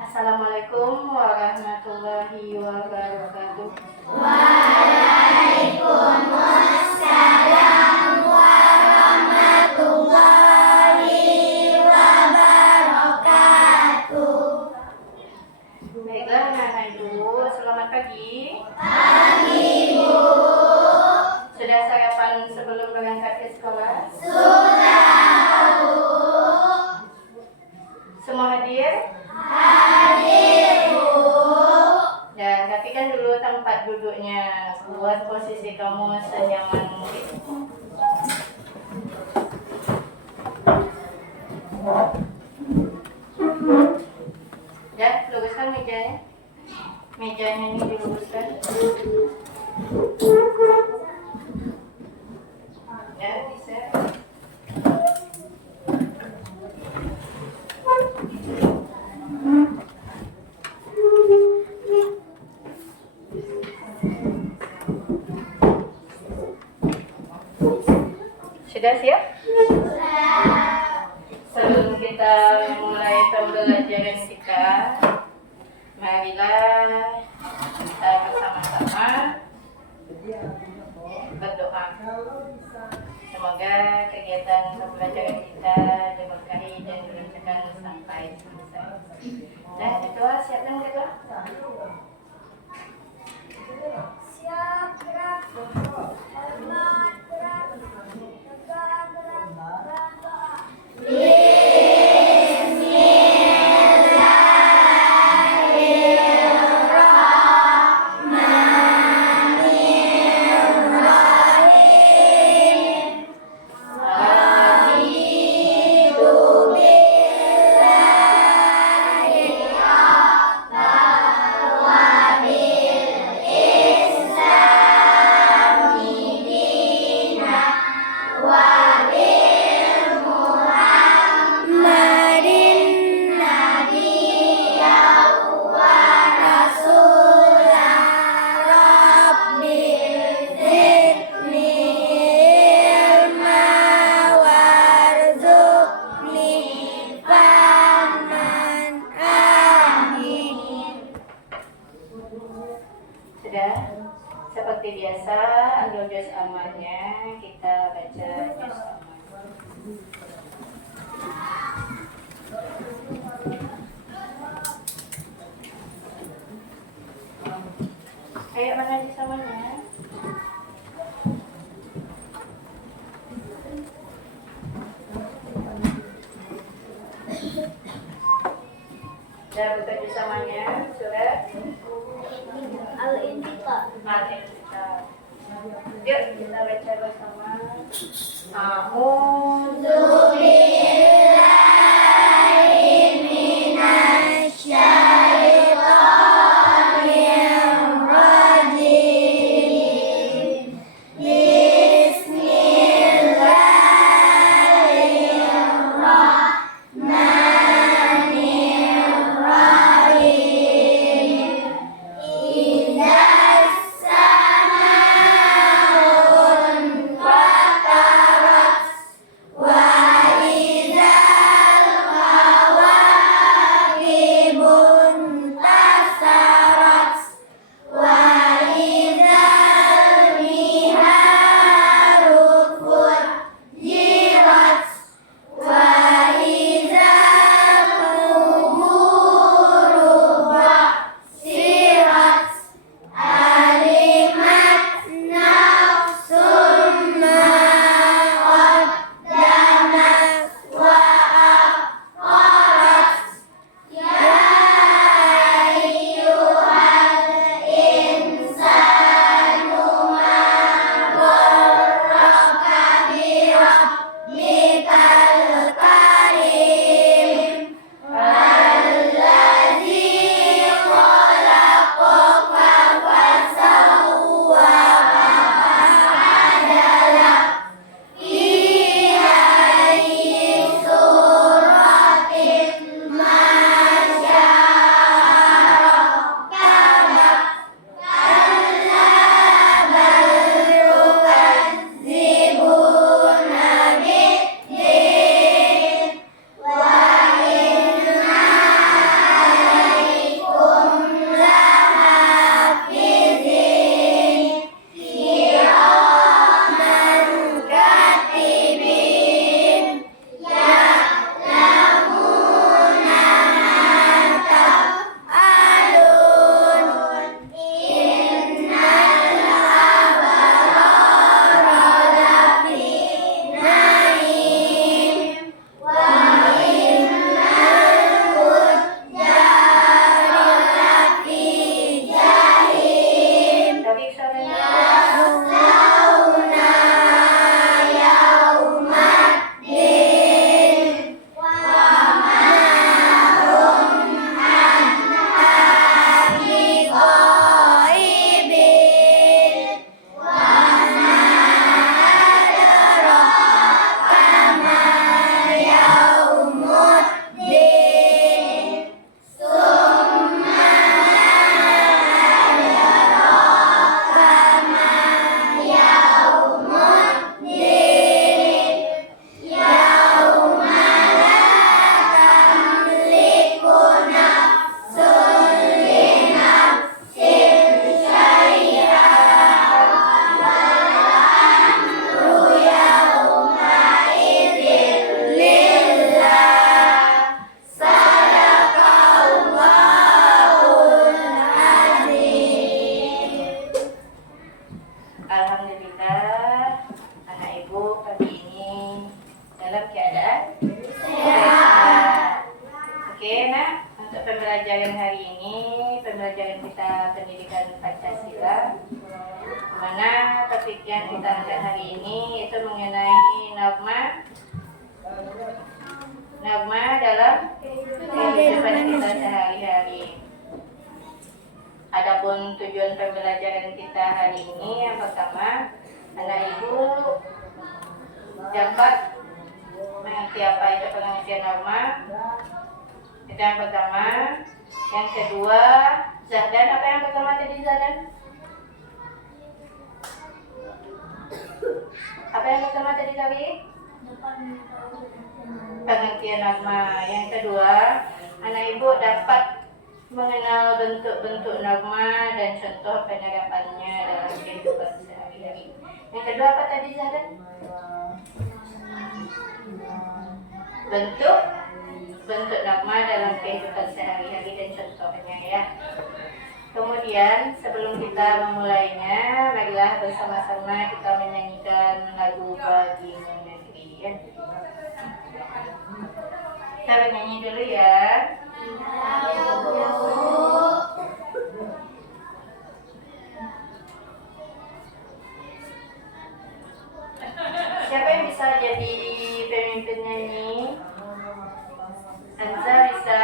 Assalamualaikum warahmatullahi wabarakatuh. Waalaikumsalam warahmatullahi wabarakatuh. Baiklah anak-anak Ibu, selamat pagi. Pagi, Bu. Sudah sarapan sebelum berangkat ke sekolah? Sudah, Bu. Semua hadir? Hadir, Bu. Dan rapikan dulu tempat duduknya. Buat posisi kamu senyaman mungkin. Ya, luruskan mejanya. Mejanya ini diluruskan. Ya, bisa. Sudah siap? Sebelum kita mulai pembelajaran kita, marilah kita bersama-sama berdoa. Semoga kegiatan pembelajaran kita diberkahi dan dilancarkan sampai selesai. Dan ketua, siapkan ketua? Siap, gerak. Hormat, gerak. Tegak, gerak. Berdoa. Sudah? Seperti biasa, ambil juz amalnya, kita baca juz amal. Ayo, mana juz amalnya? Sudah buka juz amalnya, surat Al-Infitar. Al-Infitar. Yuk kita baca bersama. A'udzu dalam keadaan sehat. Oke, nah, untuk pembelajaran hari ini, pembelajaran kita pendidikan Pancasila, mana topik yang kita angkat hari ini yaitu mengenai norma dalam kehidupan kita sehari-hari. Adapun tujuan pembelajaran kita hari ini yang pertama, anak ibu dapat mengerti apa itu pengertian norma. Itu yang pertama. Yang kedua, Zahdan, apa yang pertama tadi Zahdan? Apa yang pertama tadi Zawi? Pengertian norma. Yang kedua, anak ibu dapat mengenal bentuk-bentuk norma dan contoh penerapannya dalam kehidupan sehari-hari. Yang kedua apa tadi Zahdan? Bentuk norma dalam kehidupan sehari-hari dan contohnya ya. Kemudian sebelum kita memulainya, marilah bersama-sama kita menyanyikan lagu Bagimu Negeri ya. Kita bernyanyi dulu ya. Siapa yang bisa jadi pemimpin nyanyi? Anza bisa?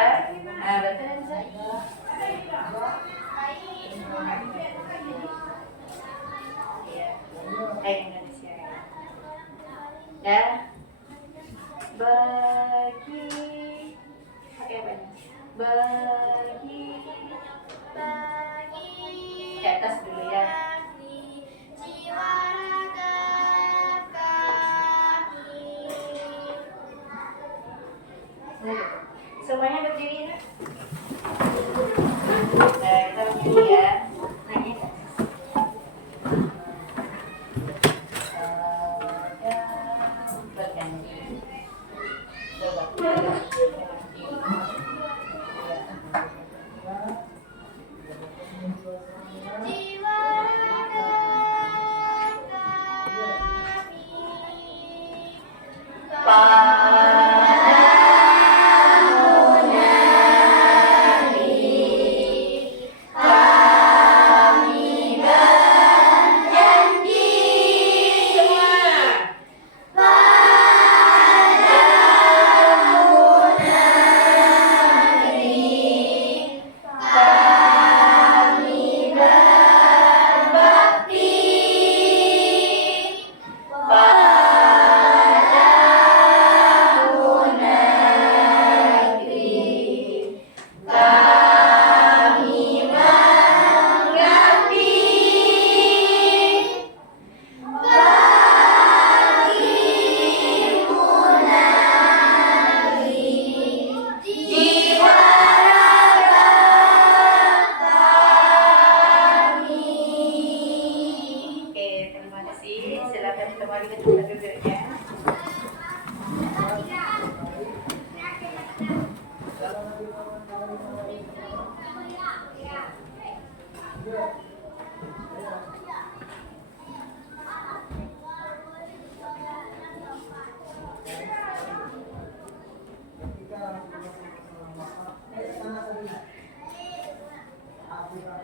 Betul Anza? Iya. Indonesia. Ya. Bagi ke atas dulu ya. Jiwa raga kami. Semuanya berdiri nak. Nah, kita berdiri ya. Nangis. Berganti. Jiwa raga kami.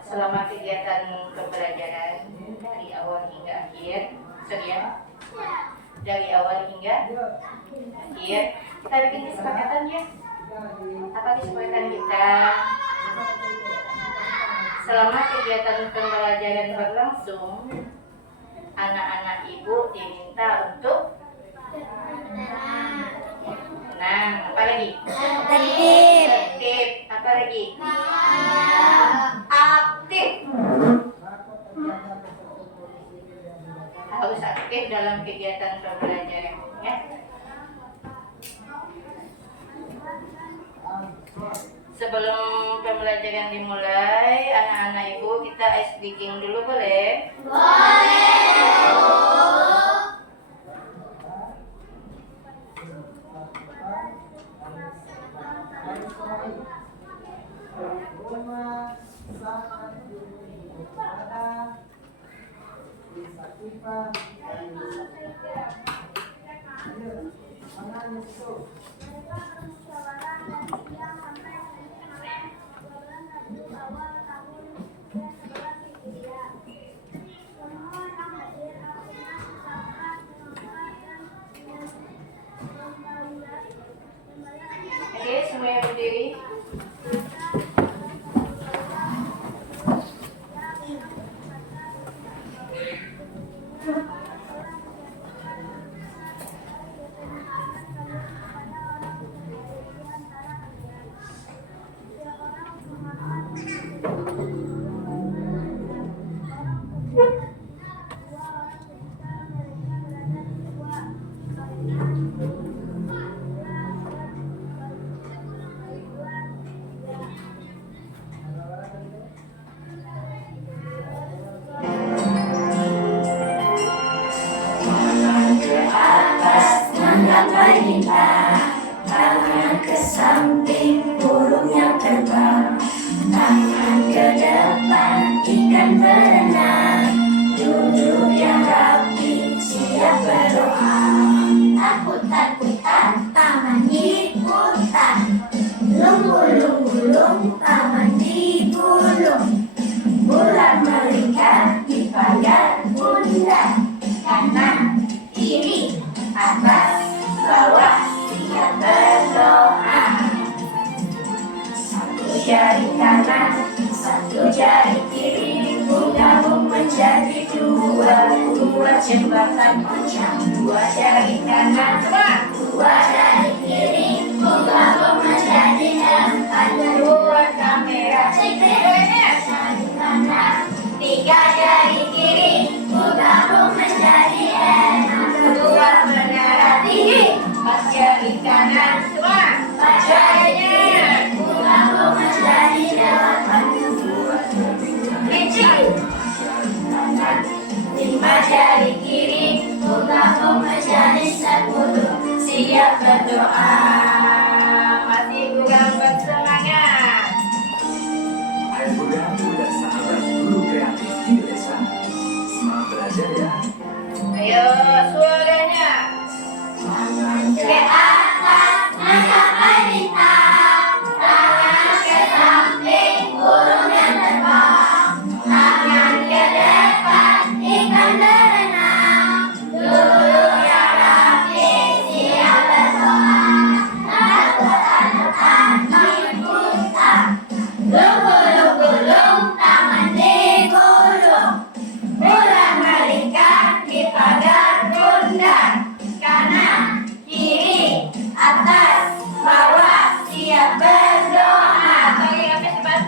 Selama kegiatan pembelajaran dari awal hingga akhir, dari awal hingga akhir, kita bikin kesepakatan ya. Apa kesepakatan kita? Selama kegiatan pembelajaran berlangsung, anak-anak ibu diminta untuk tenang. Apa lagi? Tertib. Apa lagi? Aktif. Harus aktif dalam kegiatan pembelajaran ya. Sebelum pembelajaran dimulai, anak-anak ibu kita ice breaking dulu boleh? Mereka bermusyawarah dari siang sampai malam bulan Rabiul Awal tahun 11 Hijriah. Semua yang hadir akhirnya mengucapkan semangat dan membayar Oke, semua yang berdiri. Tangan melintang, tangan ke samping, burungnya terbang. Tangan ke depan, ikan berenang. Duduk yang rapi, siap berdoa. Takut-takutan, tangan diputar. Lung-gulung-gulung, tangan digulung. Bulan melingkar di pagar bunda. Kanan, kiri, atas, bawah, siap berdoa. Satu jari kanan, satu jari kiri, menggabung menjadi dua. Dua jembatan panjang, dua jari kanan, dua jari kiri, menggabung menjadi empat. Dua kamera, jari kanan, tiga jari kiri, menggabung menjadi enam. Dua menara tinggi, empat jari kanan, empat jari kiri, menggabung menjadi delapan. Licin, kanan, lima jari kiri, menggabung menjadi 10. Siap berdoa. Masih kurang bersemangat. Hai guru dan sahabat guru kreatif di desa. Semangat belajar ya. Ayo suaranya. Ke atas, angkat melintang. Tangan ke samping, burungnya terbang. Tangan ke depan, ikan berenang. Duduk yang rapi, siap berdoa. Takut-takutan, diputar. Lung-gulung-gulung, tangan digulung. Bulan melingkar di pagar bunda. Kanan, kiri, atas, bawah, siap berdoa. Lagi apa cepat?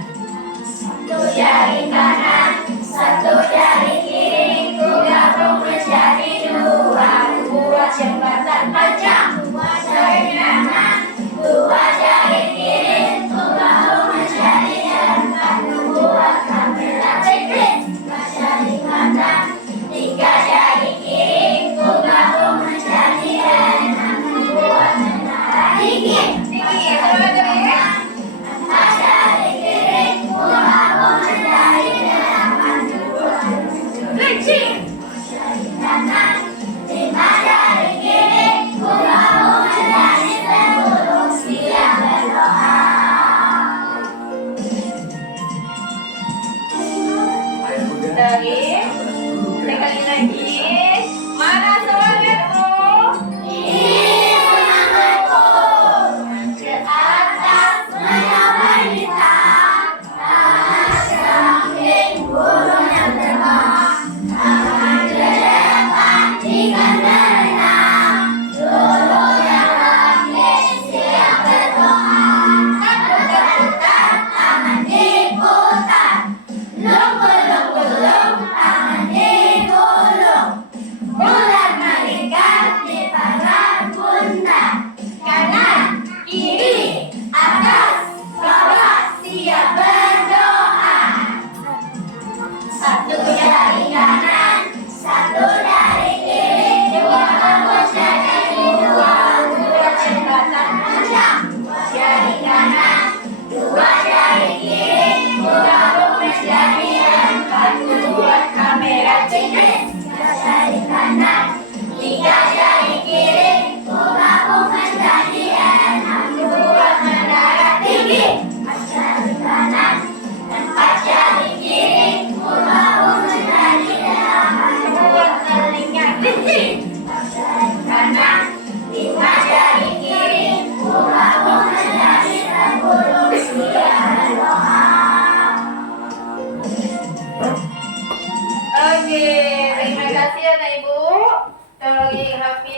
Satu jari kanan, satu jari kiri, menggabung menjadi dua. Dua jembatan panjang, dua jari kanan, dua jari kiri, menggabung menjadi empat. Dua kamera checkpoint, dua jari kanan, tiga jari kiri, menggabung menjadi enam. Dua menara tinggi, Tinggi, coba dari. empat jari kiri, menggabung menjadi delapan. Licin. Jari kanan, lima jari kiri, menggabung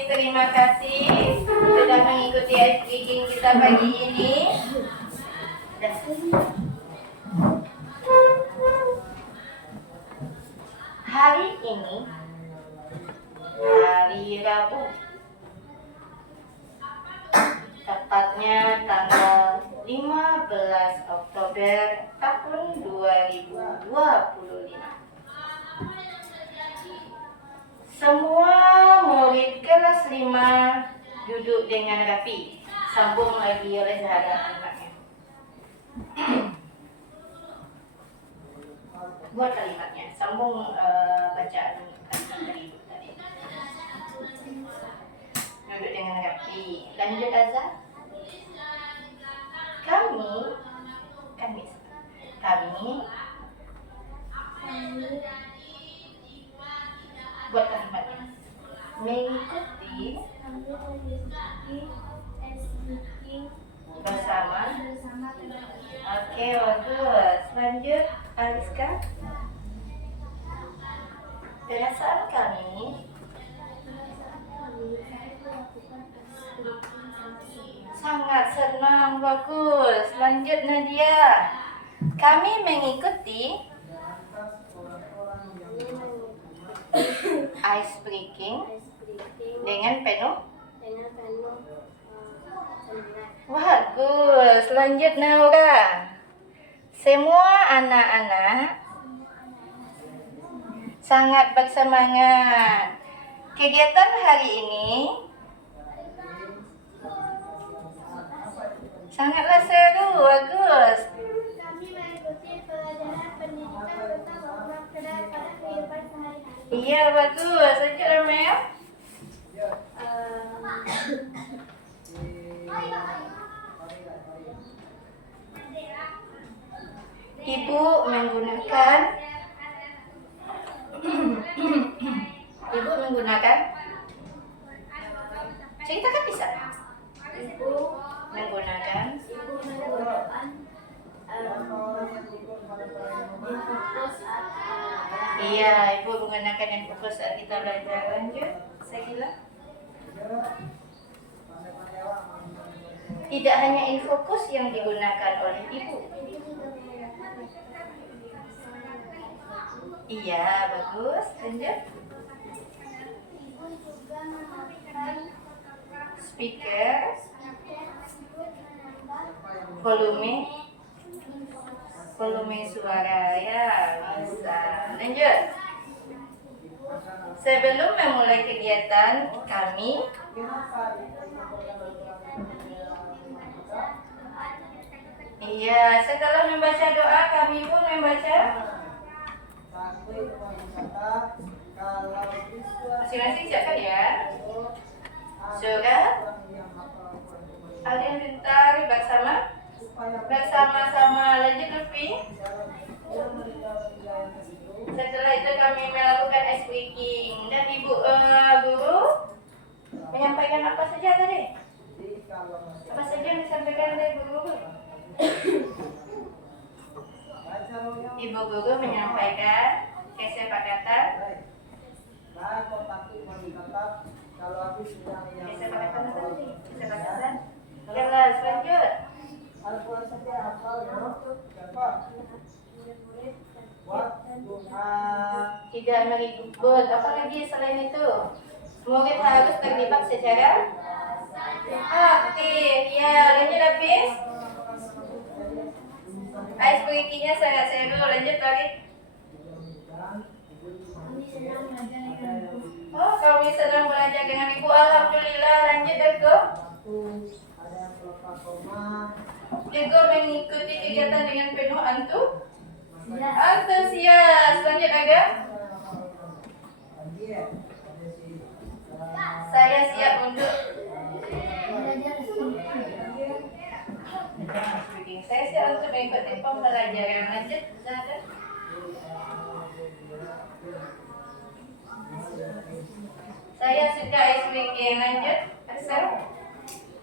terima kasih sudah mengikuti ice breaking kita pagi ini. Hari ini hari Rabu, tepatnya tanggal 15 Oktober tahun 2025. Semua murid kelas 5 duduk dengan rapi. Sambung lagi oleh Zahra anaknya. Buat kalimatnya, sambung bacaan kalimat dari ibu tadi. Duduk dengan rapi. Lanjut Azhar. Kami buat kalimatnya mengikuti bersama. Oke, bagus. Lanjut Aliska. Perasaan kami sangat senang, bagus. Lanjut Nadia. Kami mengikuti ice breaking dengan penuh semangat. bagus. Lanjut Naura. Semua anak-anak sangat bersemangat. Kegiatan hari ini sangatlah seru, bagus. Kami mengikuti pelajaran pendidikan tentang berperan pada kehidupan sehari-hari. Iya, bagus. Lanjut Romeo. Ibu menggunakan ceritakan bisa. Ibu Menggunakan Iya, ibu menggunakan infokus saat kita belajar. Lanjut, Sakila. Tidak hanya infokus yang digunakan oleh ibu. Iya, bagus. Lanjut. Ibu juga memakai Speaker, tersebut menambah volume suara ya, bisa. Lanjut. Sebelum memulai kegiatan kami Iya, setelah membaca doa kami pun membaca masing-masing siapkan ya. Surat Al-Infitar bersama-sama. Lanjut Lutfi. Setelah itu kami melakukan ice breaking dan ibu guru menyampaikan apa saja tadi? Apa saja yang disampaikan oleh ibu guru? Ibu guru menyampaikan kesepakatan. Kesepakatan apa tadi? Kesepakatan. Jelas, lanjut. Tidak meribut. Apa lagi selain itu? Murid harus terlibat secara aktif. Ya, lanjut habis. Ice breaking-nya sangat seru. Lanjut lagi. Oh, kami senang belajar dengan ibu. Alhamdulillah. Lanjut Dego. Dego mengikuti kegiatan dengan penuh antusias. Lanjut Aga. Saya siap untuk Saya siap untuk mengikuti pembelajaran. Lanjut Zahra. Saya suka ice breaking. Lanjut Asal.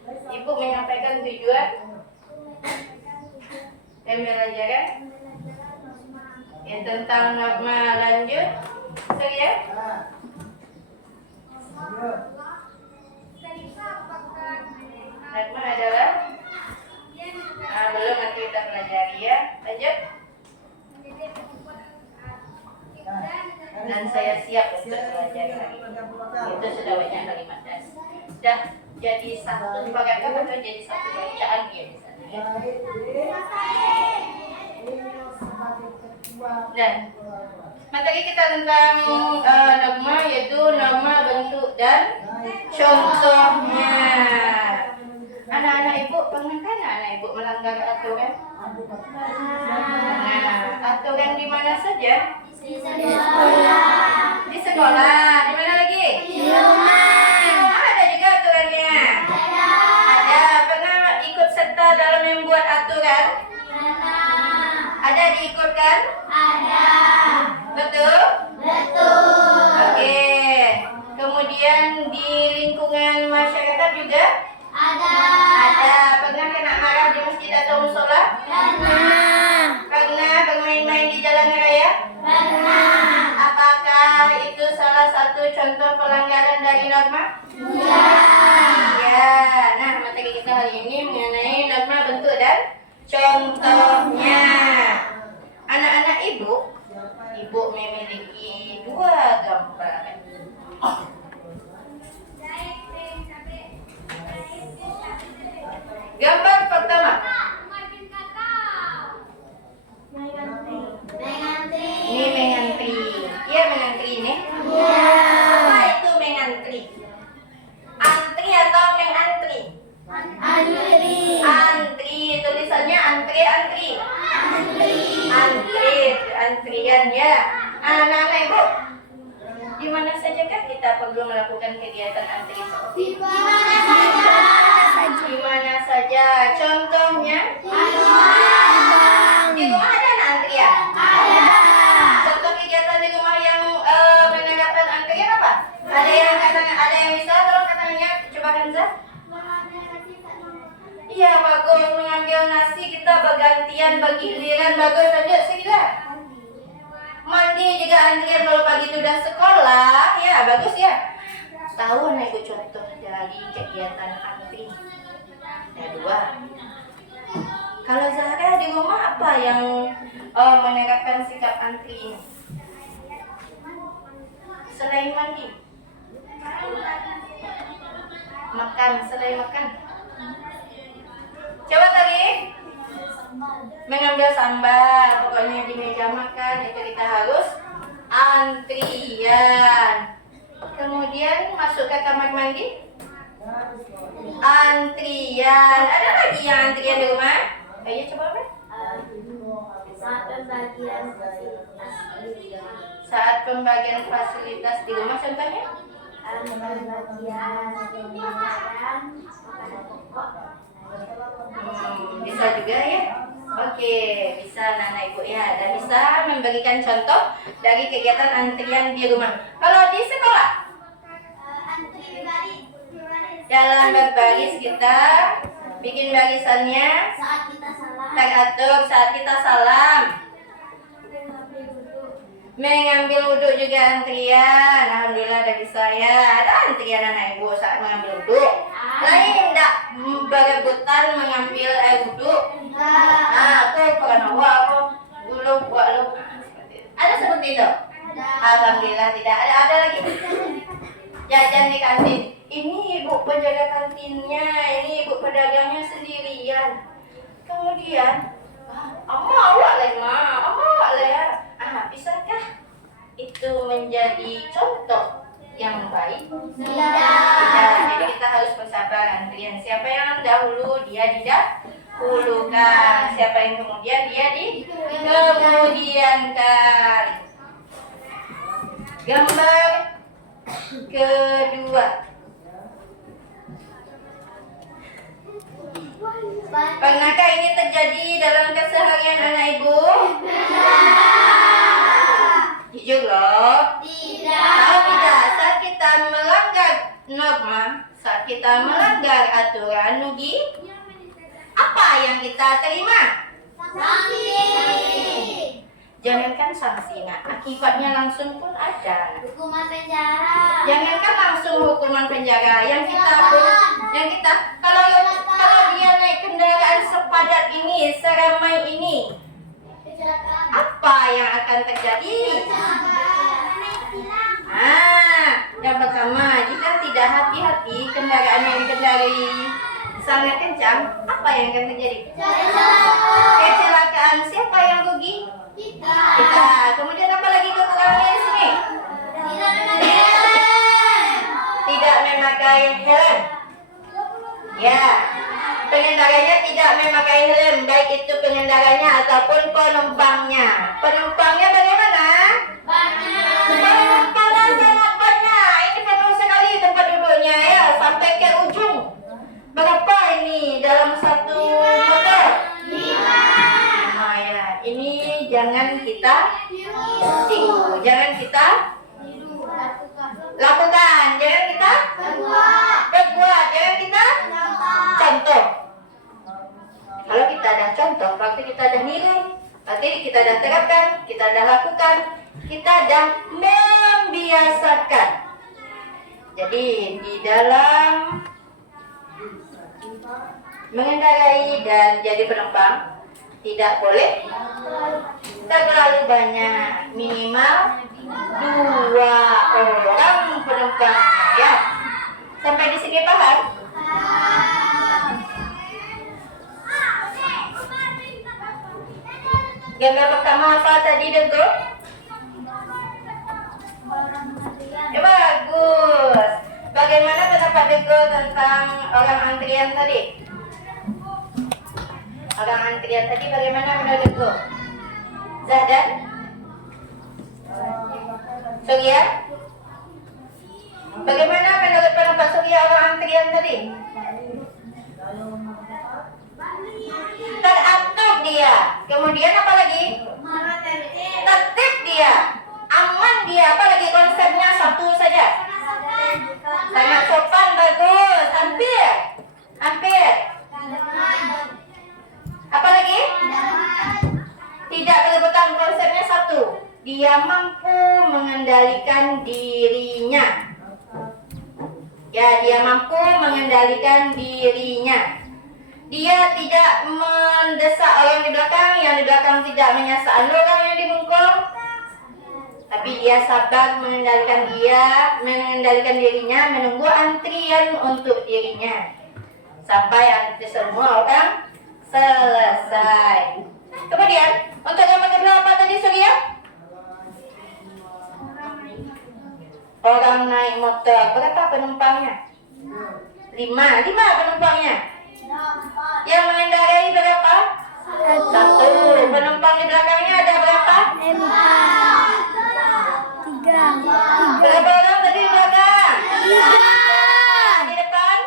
Ibu menyampaikan tujuan pembelajaran yang tentang norma. Lanjut Surya. siap untuk belajar hari ini. Itu sudah banyak kalimat dasar. Sudah jadi satu paragraf atau jadi satu bacaan dia di sana. Ya. Dan materi kita tentang nama yaitu nama, bentuk, dan contohnya. Anak-anak ibu pernah kan anak ibu melanggar aturan? Nah, aturan di mana saja? Di sekolah. Di sekolah. Di mana lagi? Di rumah. Ada juga aturannya. Ada. Ada. Pernah ikut serta dalam membuat aturan? Pernah. Ada diikutkan? Ada. Betul? Betul. Oke. Kemudian di lingkungan masyarakat juga? Ada. Ada. Pernah kena marah di masjid atau musola? Pernah. Pernah bermain-main di jalan raya? Pernah. Apakah itu salah satu contoh pelanggaran dari norma? Iya. Ya. Nah, materi kita hari ini mengenai norma, bentuk, dan contohnya. Anak-anak ibu memiliki dua gambar. Gambar pertama. Mengantri. Ini mengantri. Iya, mengantri ini. Iya. Apa itu mengantri? Antri atau mengantri? Antri. Antri, tulisannya antri. Antri. Antrian ya. Anak-anak ibu, di mana sajakah kita perlu melakukan kegiatan antri seperti Di ini? mana saja. Di mana saja? Contohnya, Di rumah. di rumah ada anak antrian. Ada. Contoh kegiatan di rumah yang menerapkan antrian apa? Ada yang bisa tolong katanya coba Kanza? Iya, bagus, mengambil nasi kita bergantian bergiliran, bagus saja segila. Mandi juga antrian kalau pagi itu udah sekolah, ya bagus ya. Tahu anak ibu contoh dari kegiatan antri. Ada dua. Kalau Zahra di rumah apa yang menerapkan sikap antri ini? Selain mandi, makan, selain makan. Coba tadi mengambil sambal, pokoknya di meja makan itu kita harus antrian. Kemudian masuk ke kamar mandi, antrian. Ada lagi yang antrian di rumah? Ayo coba apa? Saat pembagian fasilitas di rumah. Saat pembagian fasilitas di rumah contohnya? Pembagian makanan pokok. Bisa juga ya. Oke, bisa anak ibu ya. Dan bisa memberikan contoh dari kegiatan antrian di rumah. Kalau di sekolah, Antri baris. dalam berbaris kita bikin barisannya Saat kita salah. teratur saat kita salam. Mengambil wudhu juga antrian. Alhamdulillah dari saya ada antrian anak ibu saat mengambil wudhu. Lain tidak berebutan mengambil air wudhu. Nah, aku pernah aku dulu buat lu. Ada seperti itu? Alhamdulillah tidak ada. Ada lagi jajan di kantin. Ini ibu penjaga kantinnya, ini ibu pedagangnya sendirian. Kemudian, awak lah ya. Bisakah itu menjadi contoh yang baik? Tidak. Jadi kita harus bersabar antrian. Siapa yang dahulu dia didahulukan. Siapa yang kemudian dia dikemudiankan. Gambar kedua. Pernahkah ini terjadi dalam keseharian anak ibu? Jujur loh. Tahu tidak, saat kita melanggar norma, saat kita melanggar aturan Nugi, apa yang kita terima? Jangankan sanksi, nah, akibatnya langsung pun ada. Hukuman penjara. Jangankan langsung hukuman penjara, yang kita kalau dia naik kendaraan sepadat ini, seramai ini, apa yang akan terjadi? Yang pertama, jika tidak hati-hati kendaraan yang dikendarai sangat kencang, apa yang akan terjadi? Kecelakaan. Siapa yang rugi? Kita. Kemudian apa lagi kekurangannya di sini? Tidak memakai helm. Ya, pengendaranya tidak memakai helm, baik itu pengendaranya ataupun penumpangnya. Penumpangnya bagaimana? Penumpangnya sangat banyak. Ini penuh sekali tempat duduknya ya, sampai ke ujung. Berapa ini dalam satu motor? 5. Ya, ini jangan kita tiru, jangan kita lakukan, jangan kita berbuat, jangan kita contoh. Kalau kita dah contoh, berarti kita dah niru, berarti kita dah terapkan, kita dah lakukan, kita dah membiasakan. Jadi di dalam mengendarai dan jadi penumpang tidak boleh terlalu banyak, minimal 2 orang penumpangnya ya. Sampai di sini paham? Gambar pertama apa tadi, Dego? Ya, bagus. Bagaimana pendapat Dego tentang orang antrian tadi? Orang antrian tadi bagaimana menurut Dego? Zahdan? Surya? Bagaimana menurut pendapat Surya orang antrian tadi? Teratur dia. Kemudian apa lagi? Tertib dia. Aman dia. Apa lagi konsepnya? Satu saja. Sangat sopan, bagus. Hampir. Apa lagi? Tidak berebutan, konsepnya satu. Dia mampu mengendalikan dirinya. Ya, dia mampu mengendalikan dirinya. Dia tidak mendesak orang di belakang, yang di belakang tidak menyasar orang yang di bungkul. Tapi dia sabar mengendalikan dirinya, menunggu antrian untuk dirinya. Sampai antri semua orang selesai. Kemudian, untuk yang kedua apa tadi, Surya? Orang naik motor, berapa penumpangnya? 5 penumpangnya. Yang mengendarai berapa? 1. Penumpang di belakangnya ada berapa? 3. Berapa orang tadi di belakang? 3. Di depan?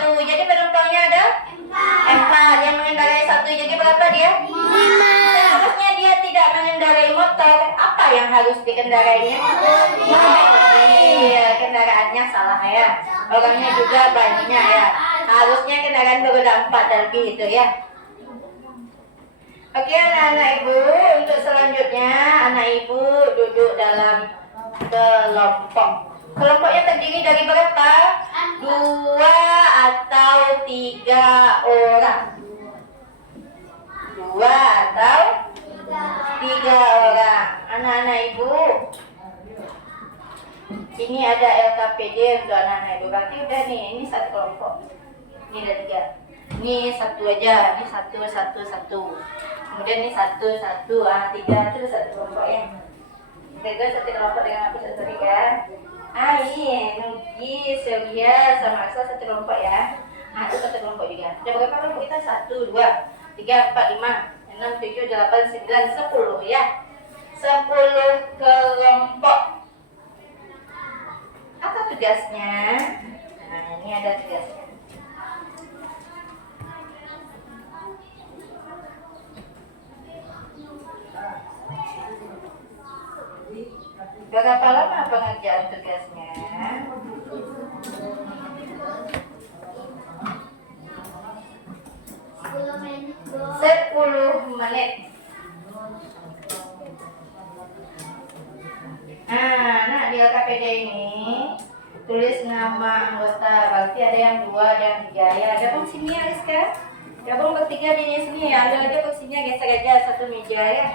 1. Jadi penumpangnya ada 4. Yang mengendarai 1. Jadi berapa dia? 5. Seharusnya dia tidak mengendarai motor. Apa yang harus dikendarainya? Iya, kendaraannya salah ya. Orangnya juga banyak ya. Harusnya kendaraan beroda 4 dan lebih itu ya. Oke, anak-anak ibu, untuk selanjutnya anak ibu duduk dalam kelompok. Kelompoknya terdiri dari berapa? 2 atau 3 orang. 2 atau 3 orang. Anak-anak ibu, ini ada LKPD untuk anak-anak ibu. Berarti udah nih, ini satu kelompok. Ini ada 3. Ini satu aja, ini satu. Kemudian ini satu, 3 itu satu kelompok ya. Kita satu kelompok dengan aku satu ya. Ini Nugi, Surya, sama Aksa satu kelompok ya. Itu satu kelompok juga. Ada berapa kelompok kita? 1, 2, 3, 4, 5, 6, 7, 8, 9, 10 ya. 10 kelompok. Apa tugasnya? Nah, ini ada tugasnya. Berapa lama pengerjaan tugasnya? 10 menit. Nah, di LKPD ini tulis nama anggota. Berarti ada yang 2, ada yang 3 ya. Gabung sini ya, Rizka. Gabung bertiga di sini ya. Ambil aja kursinya, geser aja satu meja ya.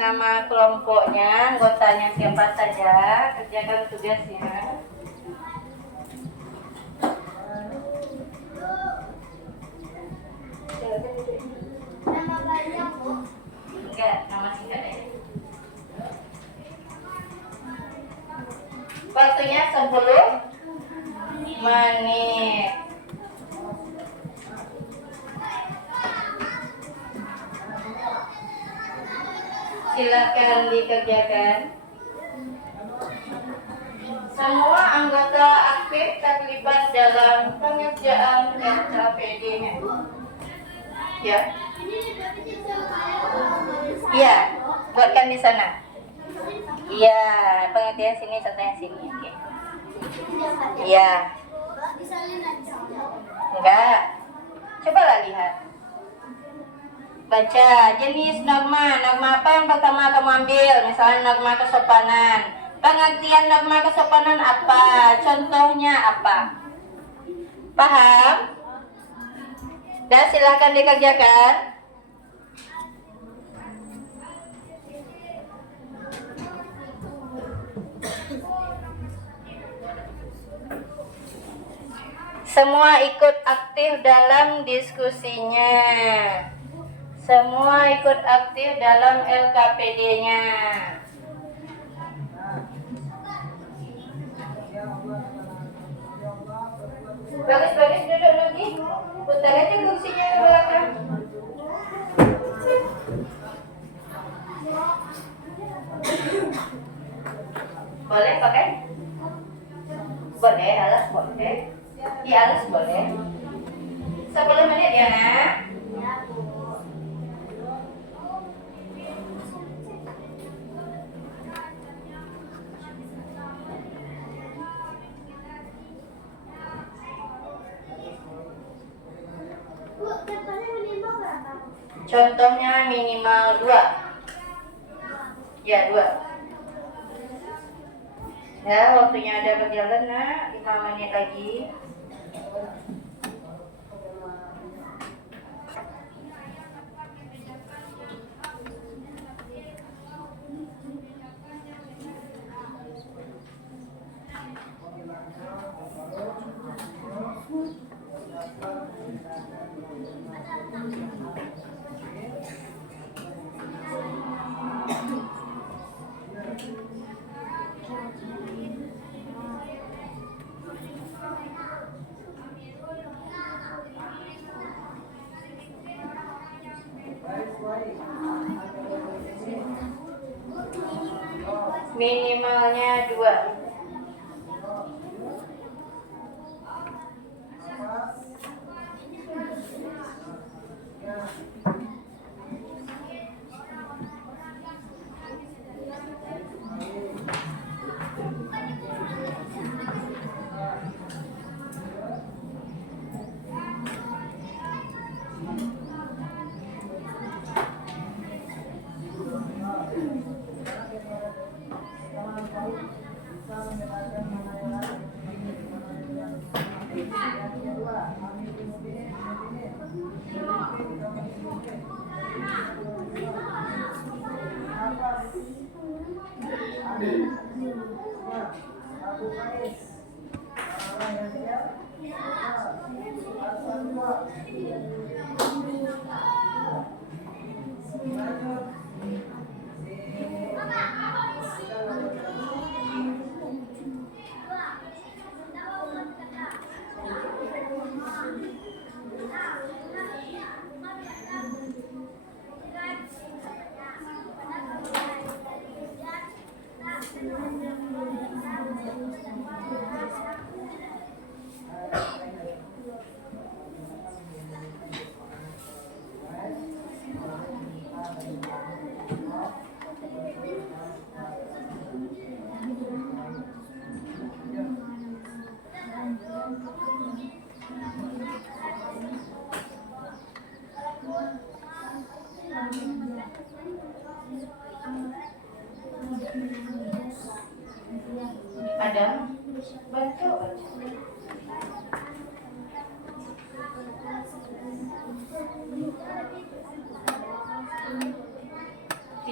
nama kelompoknya, anggotanya siapa saja, kerjakan tugasnya. Nama panjang, Bu. Enggak, nama singkat aja. Waktunya 10 menit. Silakan dikerjakan. Semua anggota aktif terlibat dalam pengerjaan LKPD-nya. Ya. Iya, buatkan di sana. Iya, pengertian sini, contohnya sini. Oke. Iya. Enggak. Cobalah lihat. Baca jenis norma. Norma apa yang pertama kamu ambil? Misalnya norma kesopanan. Pengertian norma kesopanan apa? Contohnya apa? Paham? Dan silahkan dikerjakan. Semua ikut aktif dalam diskusinya. Semua ikut aktif dalam LKPD-nya. Bagus-bagus, duduk lagi. Putar aja kursinya ke belakang. Boleh pakai? Boleh, alas boleh. Di alas boleh. 10 menit ya, Nak? Ya, Bu. Bu, contohnya minimal berapa? Contohnya minimal 2. Ya, 2. Ya, waktunya ada berjalan, Nak. 5 menit lagi. Minimalnya 2.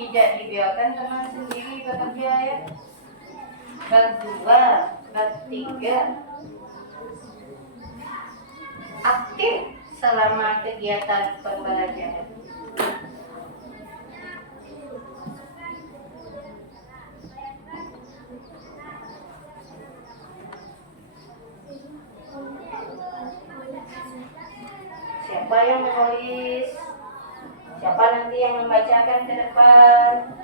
tidak dibiarkan teman sendiri bekerja ya. Bab 2, bab 3. Aktif selama kegiatan pembelajaran. Siapa yang menulis? Siapa nanti yang membacakan ke depan?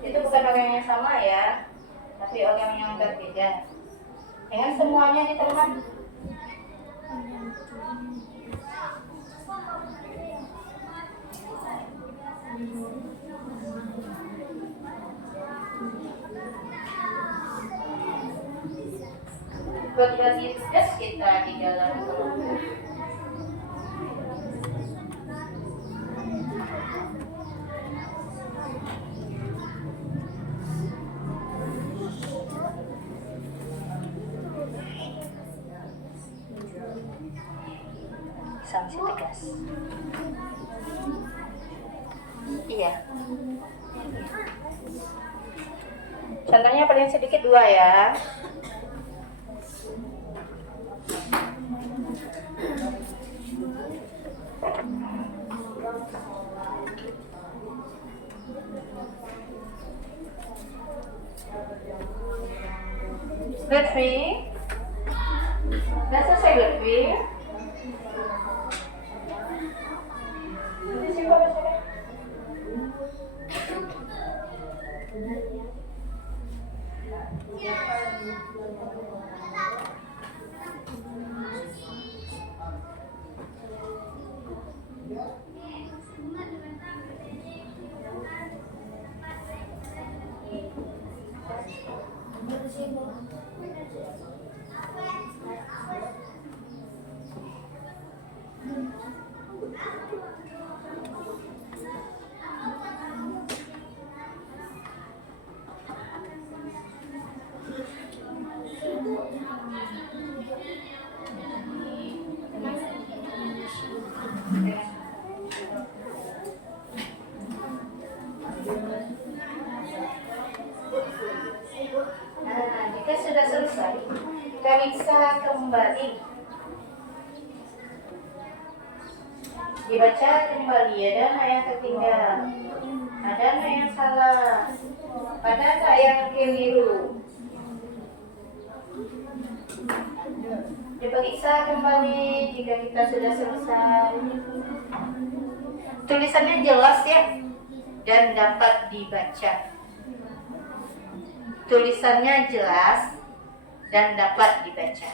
Itu bukan orang yang sama ya, tapi orang yang berbeda. Dengan semuanya di teman. Berbagi tugas kita di dalam kelompok. Sanksi tegas. Iya. Contohnya paling sedikit 2 ya. Lutfi, udah selesai Lutfi? Nanti siapa bacakan? Nah, jika sudah selesai, periksa kembali. Dibaca kembali, ada nggak yang tertinggal? Ada nggak yang salah? Ada nggak yang keliru? Diperiksa kembali jika kita sudah selesai. Tulisannya jelas ya dan dapat dibaca. Tulisannya jelas dan dapat dibaca.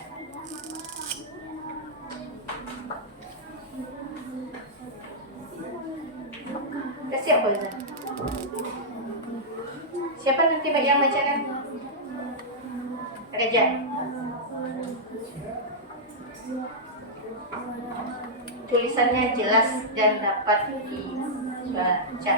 Siapa itu? Siapa nanti yang bacakan? Raja. Tulisannya jelas dan dapat dibaca.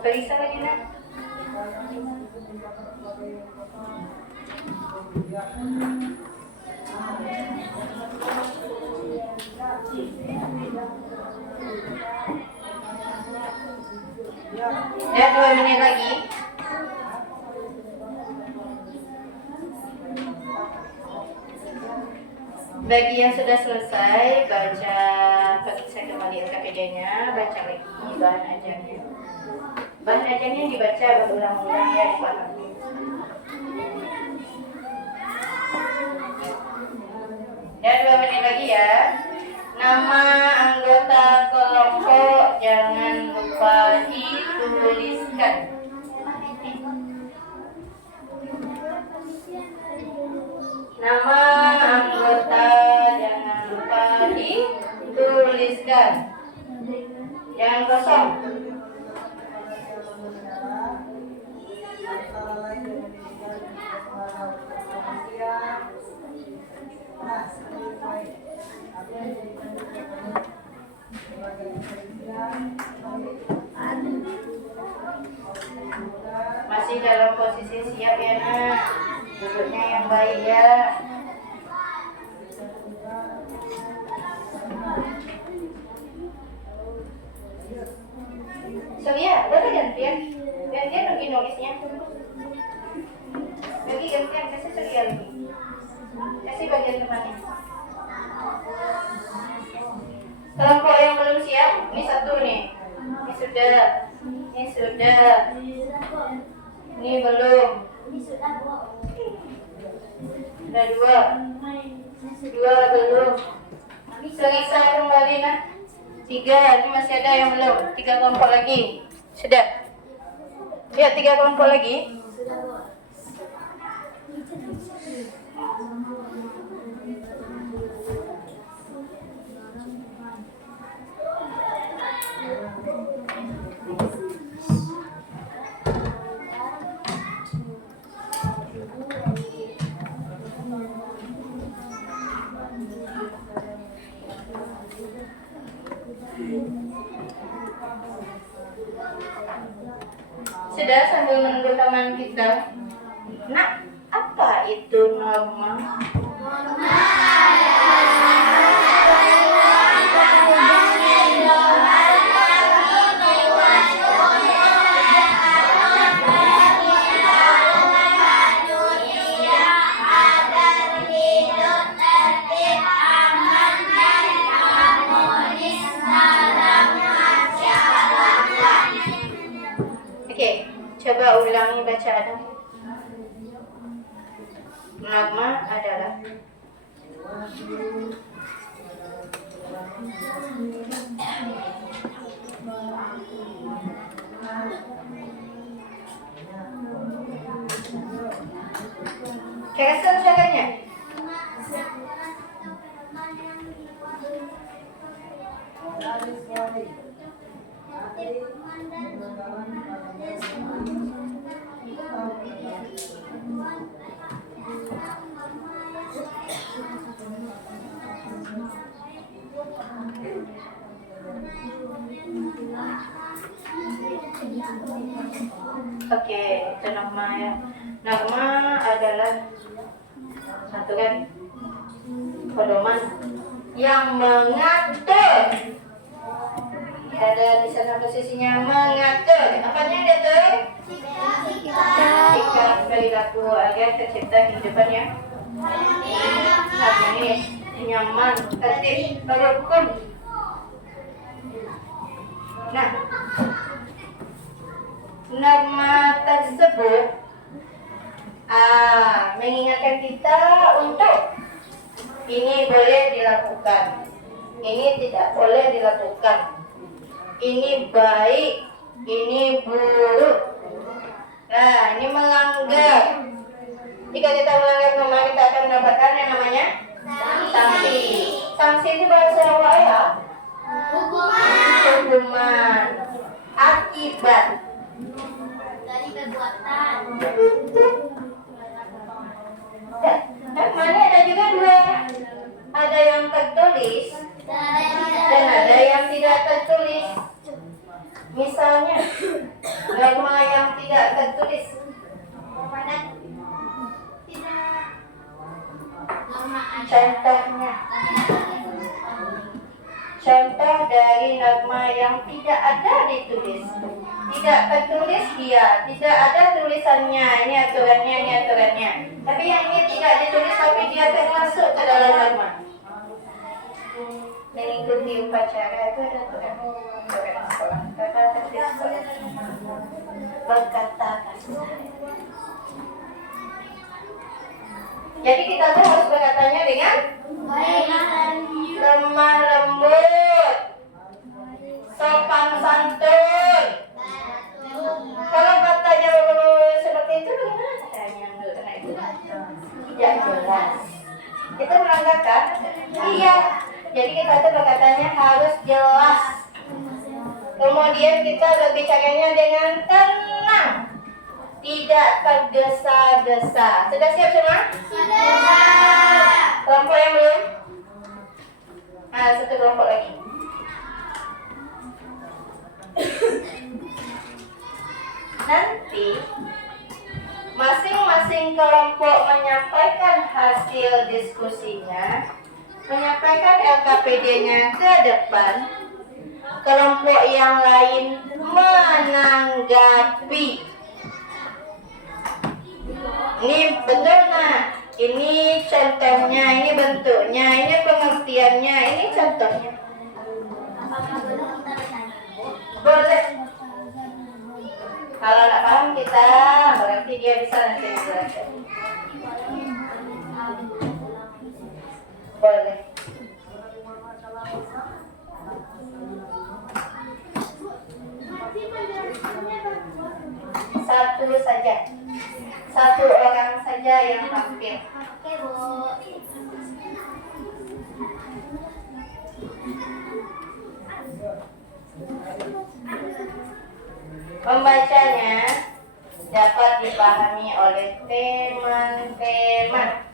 Periksa lagi nak. Ya 2 menit lagi. Bagi yang sudah selesai baca, periksa kembali LKPD-nya, baca lagi bahan ajarnya. Bahan ajarnya dibaca berulang-ulang ya, dipahami. Ya 2 menit lagi ya. Nama anggota kelompok jangan lupa dituliskan. Nama anggota jangan lupa dituliskan. Masih dalam posisi siap ya nak. Duduknya yang baik ya. So ya, boleh gantian. Gantian lagi nulisnya. Lagi gantian, kasih Surya lagi. Kasih bagian temannya. Kelompok yang belum siap, ini satu nih. Ini sudah. Ini sudah. Ini belum. Ada dua. Dua belum. Selesai kembali nak. Tiga, ini masih ada yang belum. Tiga kelompok lagi. Sudah. Ya, tiga kelompok lagi. Sudah, sambil menunggu teman kita. Nak, apa itu norma? Oke, coba ulangi bacaannya. Norma adalah Kerasan caranya. Oke, itu norma ya. Norma adalah satu kan pedoman yang mengatur. Ada di sana posisinya mengatur. Apanya dia tuh? Sikap perilaku agar tercipta kehidupan yang harmonis, nyaman, tertib, rukun. Nah, norma tersebut mengingatkan kita untuk ini boleh dilakukan, ini tidak boleh dilakukan, ini baik, ini buruk. Nah, ini melanggar. Jika kita melanggar norma, kita akan mendapatkan yang namanya sanksi. Sanksi itu bahasa Jawa ya? Hukuman. Akibat dari perbuatan. Mana ada juga dua. Ada yang tertulis dan ada yang tidak tertulis. Misalnya, norma yang tidak tertulis. Contoh dari norma yang tidak ada ditulis. Tidak tertulis dia, tidak ada tulisannya. Ini aturannya. Tapi yang ini tidak ditulis tapi dia termasuk ke dalam norma. Mengikuti upacara itu ada aturan sekolah. Kata tertib sekolah. Berkata kasar. Jadi kita tuh harus berkatanya dengan lemah lembut, sopan santun. Kalau katanya seperti itu bagaimana caranya menurut anak itu? Tidak jelas. Itu melanggarkan? Iya. Jadi kita tuh berkatanya harus jelas. Kemudian kita berbicaranya dengan tenang, tidak tergesa-gesa. Sudah siap semua? Sudah. Kelompok yang Satu kelompok lagi. Nanti masing-masing kelompok menyampaikan hasil diskusinya, menyampaikan LKPD-nya ke depan. Kelompok yang lain menanggapi. Ini betul nak? Ini contohnya, ini bentuknya, ini pengertiannya, ini contohnya. Apakah boleh kita bertanya? Boleh. Kalau nggak paham kita, berarti dia bisa nanti menjelaskan. Boleh. Satu saja. Satu orang saja yang tampil. Oke, Bu. Membacanya dapat dipahami oleh teman-teman.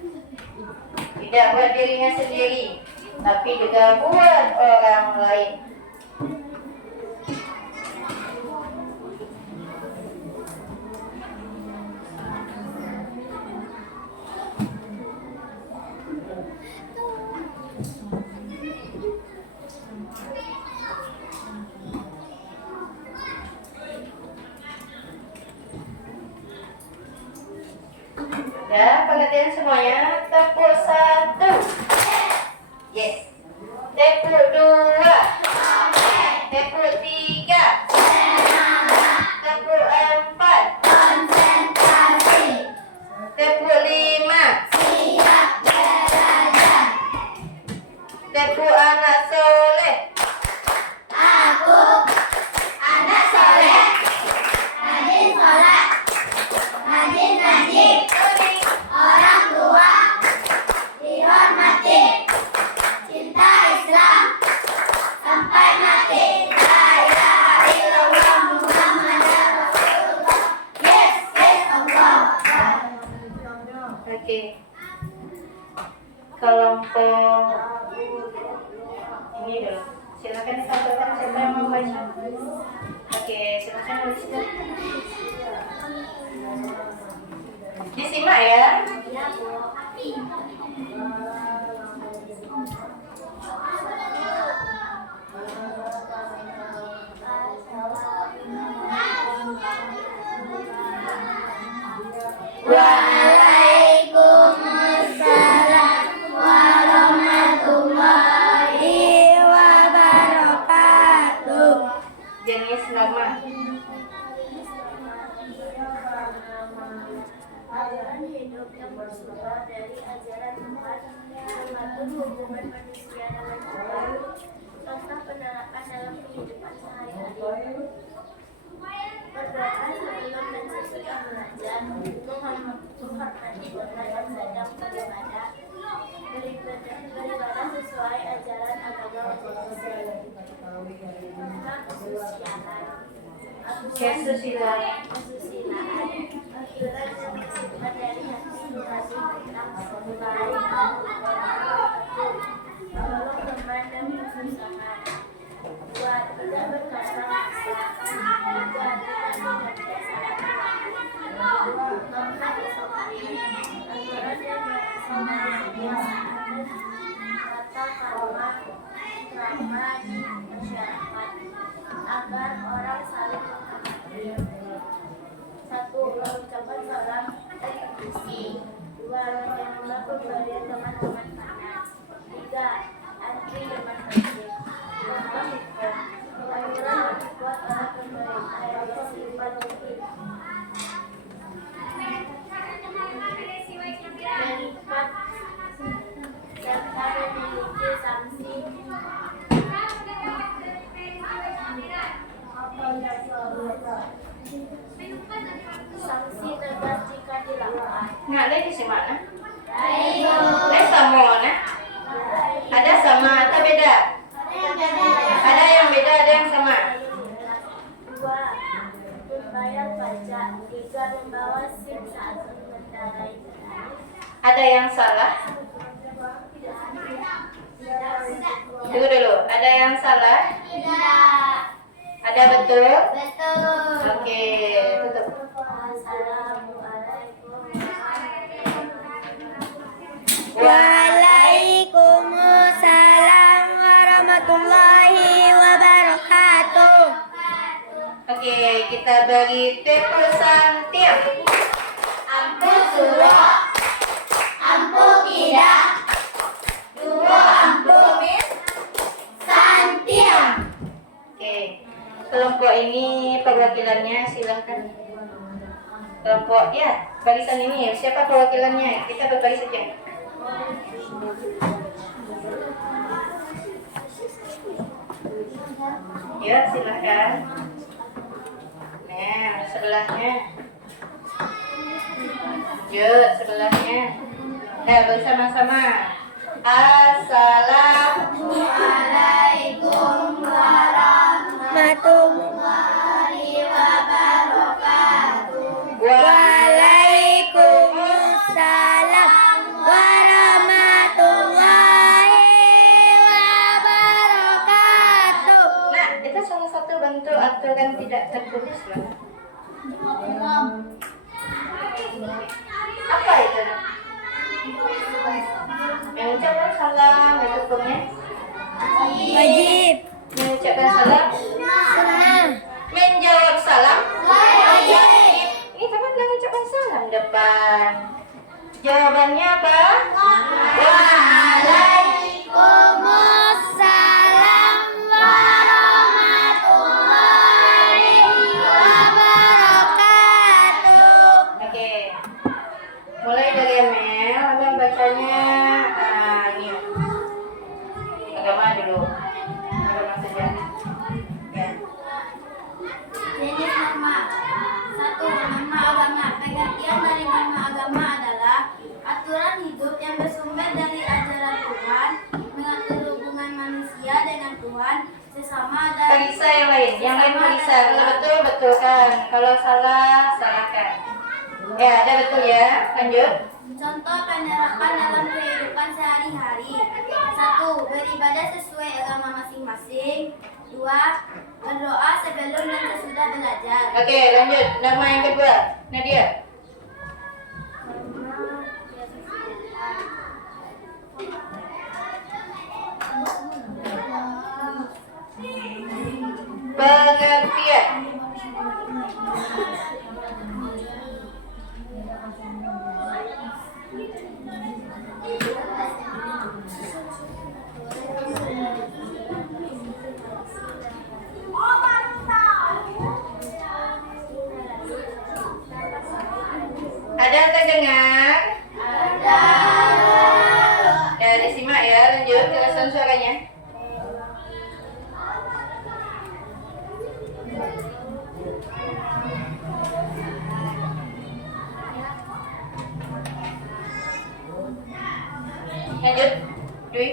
Tidak buat dirinya sendiri, tapi juga buat orang lain. Ya, pengertian semuanya. Tepuk 1. Yes. Tepuk 2. Tepuk 3. Tepuk 4. Konsentrasi. Tepuk 5. Siap belajar. Tepuk anak soleh. Aku anak soleh, rajin sholat, rajin ngaji, orang tua dihormati, cinta Islam sampai mati. La ilaha illallah Muhammadar Rasulullah. Yes, yes, Allah. Oke. Kelompok ini dulu. Silakan sampaikan siapa yang mau baca. Oke, silakan baca. Disimak ya. Ya, Bu. Waalaikumsalam warahmatullahi wabarakatuh. Jenis nama. Ajaran hidup yang bersumber dari ajaran Tuhan yang mengatur hubungan manusia dengan Tuhan, contoh penerapan dalam kehidupan sehari-hari. Berdoa sebelum dan sesudah belajar, menghormati Tuhan yang sedang beribadah, beribadah sesuai ajaran agama Islam. Kesusilaan. Kesusilaan aturan yang bersumber dari hati nurani tentang baik, menolong teman dan kesusahan. 2. Tidak berkata kasar. 3. Tidak mengerti salah paham. 4. Isolasi. Aturan yang melaksanakan kebiasaan tata krama di masyarakat agar orang saling menghormati. 1. Mengucapkan salam dan permisi. 2. Menerima pemberian teman-teman panas. 3. Antri depan masjid. 4. Aturan yang dibuat oleh pemerintah yang bersifat mutlak. Mengikat serta memiliki sanksi. Sanksi tegas jika dilanggar. Nggak ada di mana? Ayo. Sama mana? Ada sama atau beda? Ada yang beda, ada yang sama. 2. Membayar pajak. 3. Membawa SIM saat mengendarai kendaraan. Ada yang salah? Tunggu dulu, ada yang salah? Tidak. Ada betul? Betul. Oke, tutup. Waalaikumsalam warahmatullahi wabarakatuh. Oke, kita bagi tepuk santiam. Ampu suwo, ampu kida, duo ampu mis, santiam. Oke, kelompok ini perwakilannya silakan. Kelompok ya, barisan ini siapa perwakilannya? Kita berbagi saja. Ya, silakan. Nah, sebelahnya. Yuk, sebelahnya. Nah, bersama-sama. Assalamualaikum warahmatullahi wabarakatuh. Waalaikumsalam warahmatullahi wabarakatuh. Nah, itu salah satu bentuk aturan tidak tertulis loh. Apa itu? Yang ucapkan salam, yang hukumnya? Wajib. Mengucapkan salam, Salam. menjawab salam. Wajib. Ini teman bilang ucapkan salam depan. Jawabannya apa? Waalaikumsalam warahmatullahi wabarakatuh. Oke. Mulai dari Amel, Amel bacanya ini. Agama dulu. Agama saja. Ya. Jenis nama. 1. Nama agama. Pengertian dari nama agama adalah aturan hidup yang bersumber dari ajaran Tuhan, mengatur hubungan manusia dengan Tuhan, sesama dan Periksa yang lain. Yang lain periksa. Kalau betul, betulkan. Kalau salah, salahkan. Ya, ada betul ya. Lanjut. contoh penerapan dalam kehidupan sehari-hari. 1. Beribadah sesuai agama masing-masing. 2. Berdoa sebelum dan sesudah belajar. Oke, lanjut. Nama yang kedua. Nadia. Pengertian. Ada yang terdengar? Ada. Ya, disimak ya. Lanjut, jelasan suaranya. Lanjut, Dwi.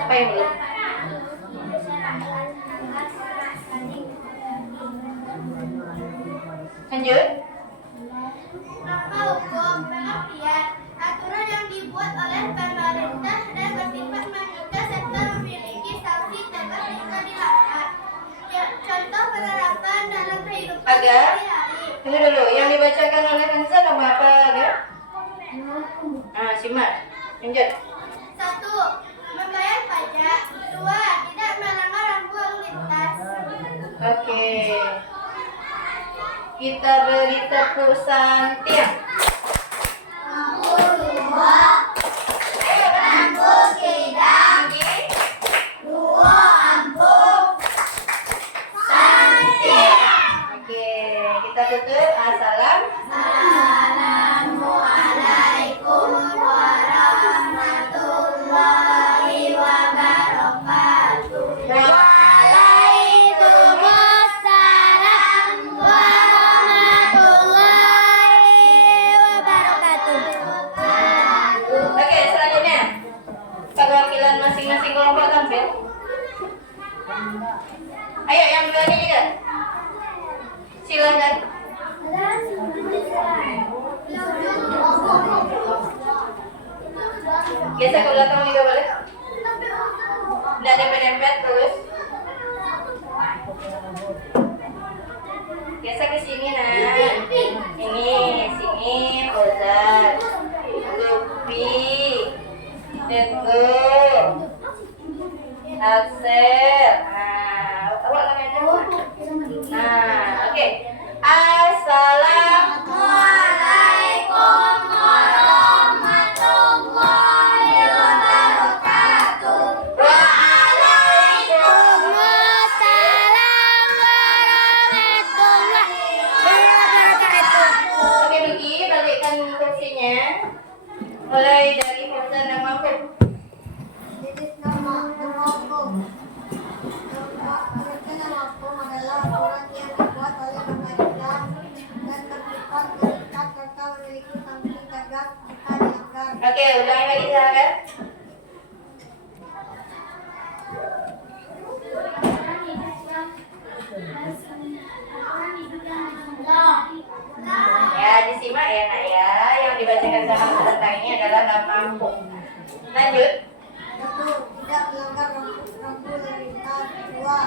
Apa yang belum? Lanjut. Nama hukum pengertian aturan yang dibuat oleh pemerintah dan bersifat mengikat serta memiliki sanksi tegas jika dilanggar. Contoh penerapan dalam kehidupan Agak. sehari-hari. Tunggu dulu, yang dibacakan oleh Hansa nama apa ya? Simak. Lanjut. 1. Membayar pajak. 2. Tidak melanggar rambu lalu lintas. Oke. Kita beri tepuk santiam. Ampu dua, ampu tiga, duo ampu, santiam. Oke, kita tutup. Assalamualaikum warahmatullahi wabarakatuh. Waalaikumsalam warahmatullahi wabarakatuh. Oke, selanjutnya perwakilan masing-masing kelompok tampil. Ayo, yang berani juga. Silakan. Ada Geser ke belakang juga boleh. Nggak dempet-dempet terus. Geser ke sini nah. Ini, sini, Ozan. Lupi. Teguh. Axel. Nah, awak namanya. Nah, oke. Assalamualaikum warahmatullahi wabarakatuh. Oke, Bigi, balikkan kursinya. Mulai dari Fauzan dan Mahfud. Jenis nama hukum. Nama hukum adalah aturan yang dibuat oleh pemerintah dan bersifat terikat serta memiliki sanksi tegas jika dilanggar. Oke, ulangi lagi silakan. Ya, disimak ya nak ya. Yang dibacakan sama peserta ini adalah nama hukum. Lanjut. Satu, tidak melanggar rambu lalu lintas. Dua,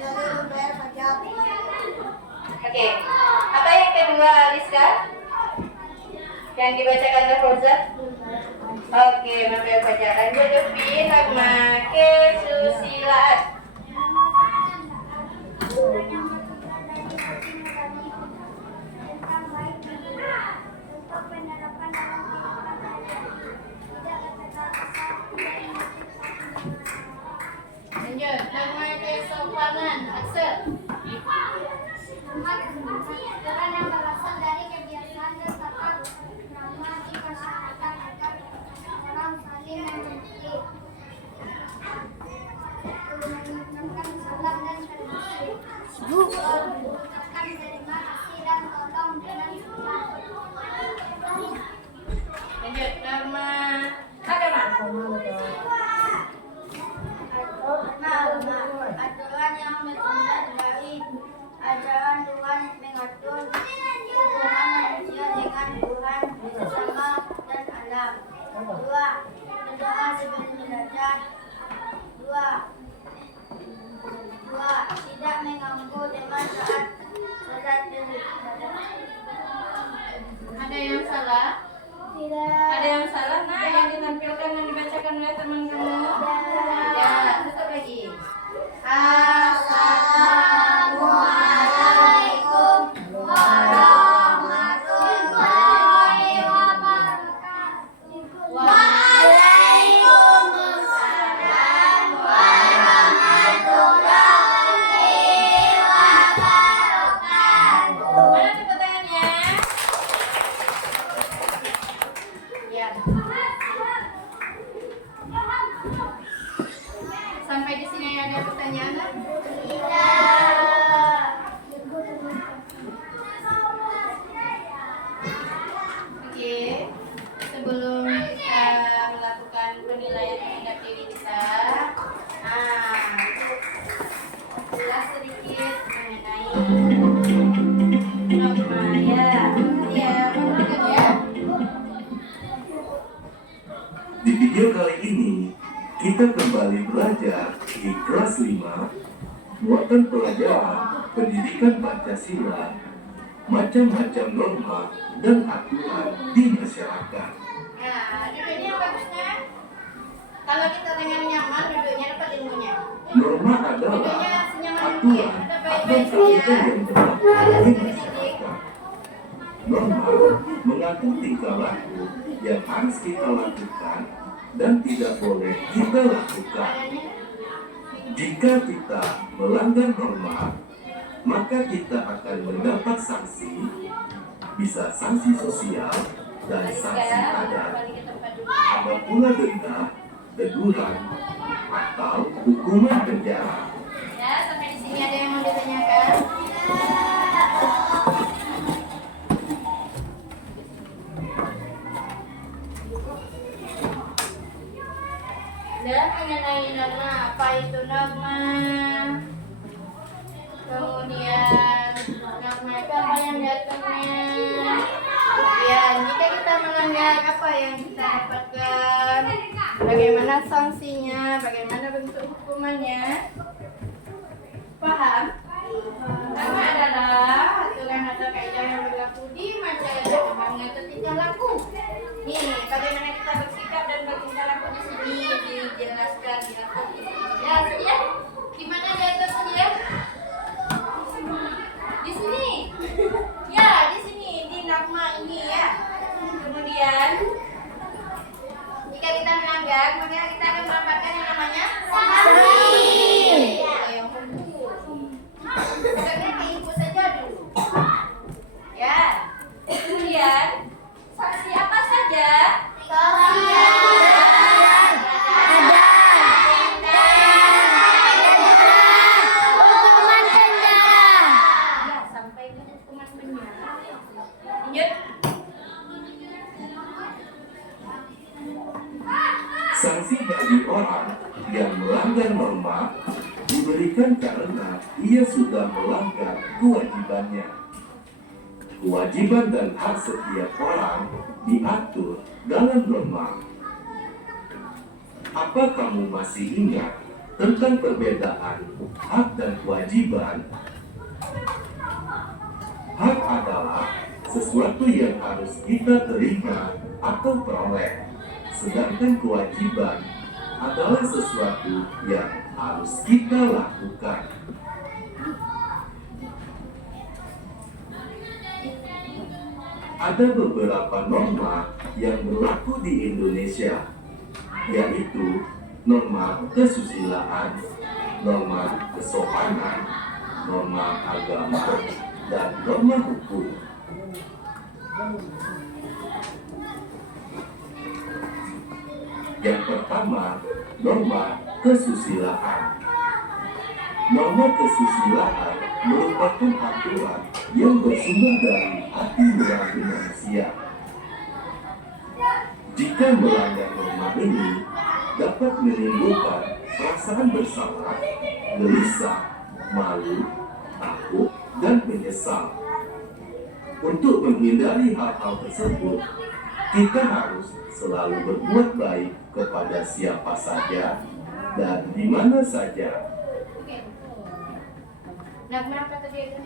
selalu membayar pajak. Oke. Apa yang kedua, Aliska? Yang dibacakan oleh Fauzan? Oke, membayar pajak. Lanjut, Devi. Nama kesusilaan. Tentang baik untuk penerapan dalam kehidupan sehari-hari. Tidak kekerasan, tidak menyakitkan. Lanjut, nama kesopanan. Axel. Aturan yang berasal dari kebiasaan dan tata krama di masyarakat agar orang saling mengerti. Menanamkan salam dan tradisi. Mengucapkan terima kasih dan tolong dengan salam. Lanjut, nama agama. Aturan yang berasal dari ajaran Tuhan mengatur hubungan manusia dengan Tuhan, sesama dan alam. Dua, berdoa sebelum belajar. Dua, tidak mengganggu teman saat sholat beribadah. Ada yang salah? Tidak. Ada yang salah? Nah, yang ditampilkan dan dibacakan oleh teman kamu. Ya, tutup lagi. Assalamualaikum warahmatullahi wabarakatuh. Waalaikumsalam warahmatullahi wabarakatuh. Mana tepuk tangannya? Ya. Sampai di sini ada pertanyaan? Nak? Oke, sebelum kita melakukan penilaian terhadap diri kita, itu jelas sedikit mengenai norma ya. Ya, mungkin ya. Di video kali ini, kita kembali belajar di kelas 5 muatan pelajaran pendidikan Pancasila, macam-macam norma dan aturan di masyarakat. Nah, duduknya yang bagusnya. Kalau kita dengan nyaman, duduknya dapat ilmunya. Norma adalah Duduknya senyaman mungkin. aturan Ada atau baik-baik kaedah saja. yang berlaku di masyarakat. Norma mengatur tingkah laku yang harus kita lakukan dan tidak boleh kita lakukan. Jika kita melanggar norma, maka kita akan mendapat sanksi, bisa sanksi sosial dan sanksi adat. Kembali ke tempat duduk. Ada pula denda, teguran, atau hukuman penjara. Ya, sampai di sini ada yang mau ditanyakan? Dan mengenai norma, apa itu norma? Kemudian norma itu apa yang diaturnya? Kemudian jika kita melanggar melanggar apa yang kita dapatkan, bagaimana sanksinya, bagaimana bentuk hukumannya. Paham? Pertama adalah aturan atau kaidah yang berlaku di masyarakat mengatur tingkah laku. Nih, bagaimana kita bersikap dan bertingkah laku di sini dijelaskan diatur di sini. Ya, sedia? Di mana diatur sedia? Di sini. Ya, di sini di nama ini ya. Kemudian jika kita melanggar, maka kita akan mendapatkan yang namanya sanksi. Yang sebenarnya ikut saja dulu. Ya. Kemudian sanksi apa saja? Ya, sampai ke hukuman penjara. Lanjut. Sanksi bagi orang yang melanggar norma diberikan karena ia sudah melanggar kewajibannya. Kewajiban dan hak setiap orang diatur dalam norma. Apa kamu masih ingat tentang perbedaan hak dan kewajiban? Hak adalah sesuatu yang harus kita terima atau peroleh, sedangkan kewajiban adalah sesuatu yang harus kita lakukan. Ada beberapa norma yang berlaku di Indonesia, yaitu norma kesusilaan, norma kesopanan, norma agama, dan norma hukum. Yang pertama, norma kesusilaan. Norma kesusilaan merupakan aturan yang bersumber dari hati nurani manusia. Jika melanggar norma ini, dapat menimbulkan perasaan bersalah, gelisah, malu, takut, dan menyesal. Untuk menghindari hal-hal tersebut, kita harus selalu berbuat baik kepada siapa saja dan di mana saja. Nah, kenapa tadi itu?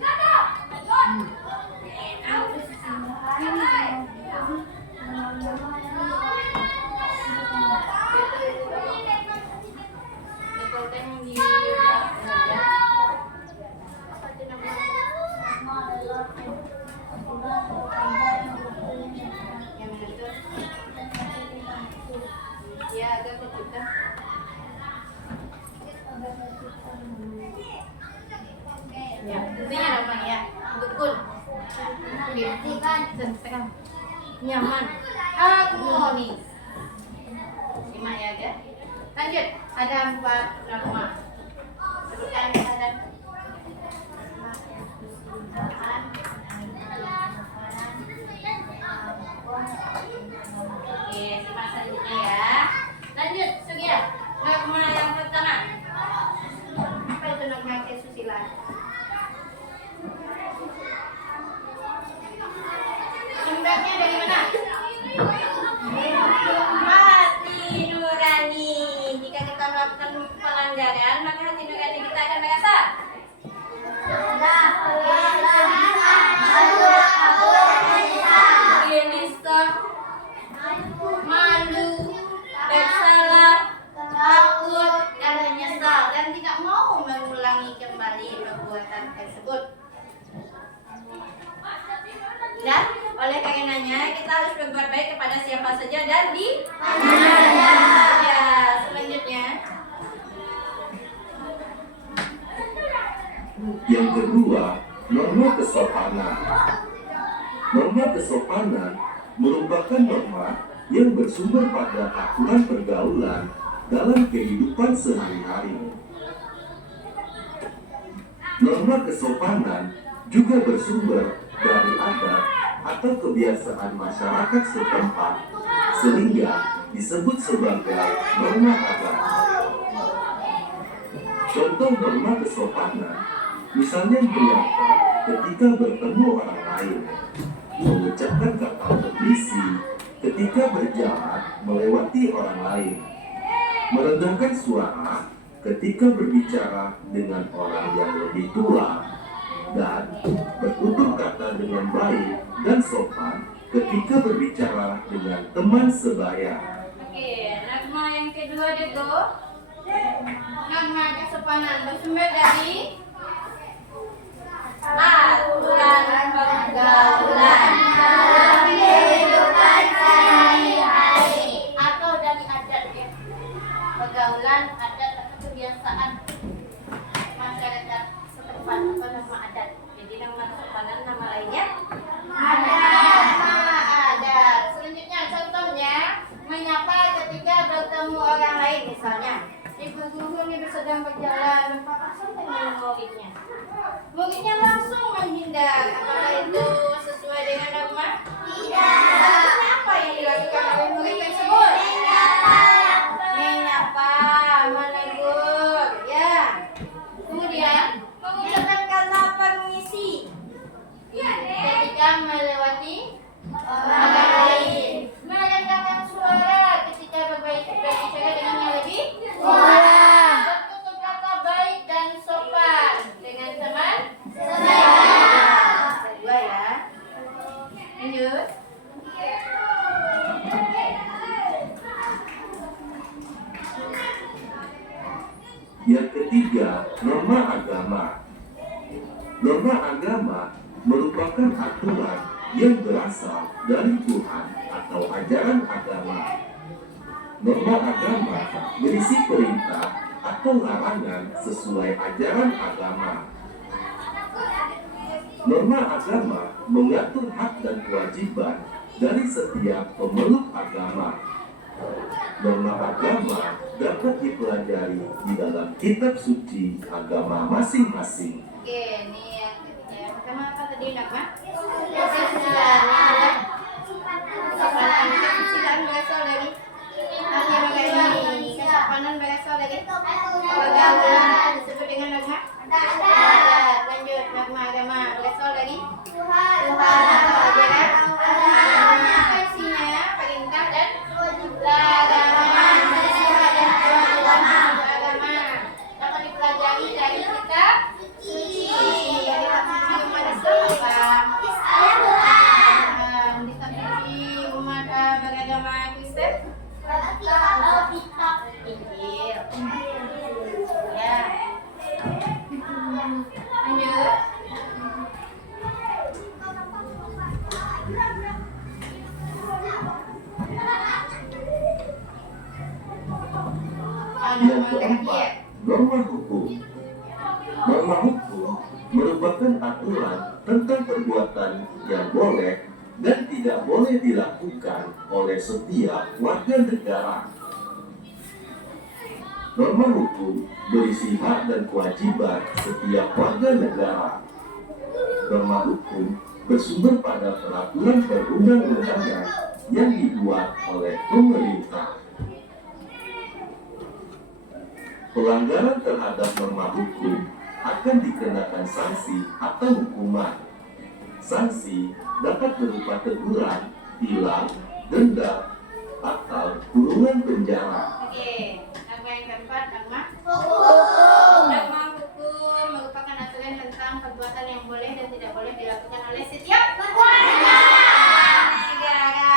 Ya, agak kejutan. Ya, intinya apa ya? Dukun. Diartikan tentang nyaman, harmonis. Simak ya, guys. Lanjut, ada 4 norma. Sebutkan ada. Oke, simak selanjutnya ya. Lanjut, Sugia. Norma yang pertama. Apa itu norma kesusilaan? Sumbernya dari mana? Hati nurani. Jika kita melakukan pelanggaran, maka hati nurani kita akan merasa gelisah, malu, bersalah, takut, dan menyesal, dan tidak mau mengulangi kembali perbuatan tersebut. Dan oleh karenanya kita harus berbuat baik kepada siapa saja dan di mana saja. Selanjutnya, Yang kedua, norma kesopanan. Norma kesopanan merupakan norma yang bersumber pada aturan pergaulan dalam kehidupan sehari-hari. Norma kesopanan juga bersumber dari adat atau kebiasaan masyarakat setempat, sehingga disebut sebagai norma adat. Contoh norma kesopanan, misalnya menyapa ketika bertemu orang lain, mengucapkan kata permisi ketika berjalan melewati orang lain, merendahkan suara ketika berbicara dengan orang yang lebih tua, dan bertutur kata dengan baik dan sopan ketika berbicara dengan teman sebaya. Oke, nagma yang kedua itu nagma kesopanan bersumber dari aturan pergaulan dalam kehidupan sehari-hari atau dari adat ya. Pergaulan, adat atau kebiasaan masyarakat setempat atau nama adat. Jadi nama kesopanan nama lainnya adat. Selanjutnya contohnya menyapa ketika bertemu orang lain, misalnya ibu guru ini sedang berjalan berpapasan dengan muridnya. Muridnya langsung menghindar. Apakah itu sesuai dengan norma? Tidak. Seharusnya apa yang dilakukan oleh murid tersebut? Menyapa, menegur, ya. Kemudian mengucapkan kata permisi ketika melewati orang lain. Merendahkan suara ketika berbicara dengan yang lebih tua. Bertutur kata baik dan sopan dengan teman sebaya. Kedua ya. Lanjut. Yang ketiga, norma agama. Norma agama merupakan aturan yang berasal dari Tuhan atau ajaran agama. Norma agama berisi perintah atau larangan sesuai ajaran agama. Norma agama mengatur hak dan kewajiban dari setiap pemeluk agama. Norma agama dapat dipelajari di dalam kitab suci agama masing-masing. Oke, ini yang ketiga. Pertama apa tadi nama? Kesusilaan. Kesopanan. Kesusilaan berasal dari artinya ini. Kesopanan berasal dari pergaulan disebut dengan nama adat. Lanjut, nama agama berasal dari Tuhan atau ajaran agama. Isinya perintah dan larangan sesuai dengan kewajiban agama. Dapat dipelajari dari kitab suci. Kitab suci umat Islam. Kitab suci umat beragama Kristen. Injil. Ya. Lanjut. Yang keempat, norma hukum. Norma hukum merupakan aturan tentang perbuatan yang boleh dan tidak boleh dilakukan oleh setiap warga negara. Norma hukum berisi hak dan kewajiban setiap warga negara. Norma hukum bersumber pada peraturan perundang-undangan yang dibuat oleh pemerintah. Pelanggaran terhadap norma hukum akan dikenakan sanksi atau hukuman. Sanksi dapat berupa teguran, tilang, denda, atau kurungan penjara. Oke, nama yang keempat nama hukum. Nama hukum merupakan aturan tentang perbuatan yang boleh dan tidak boleh dilakukan oleh setiap warga negara.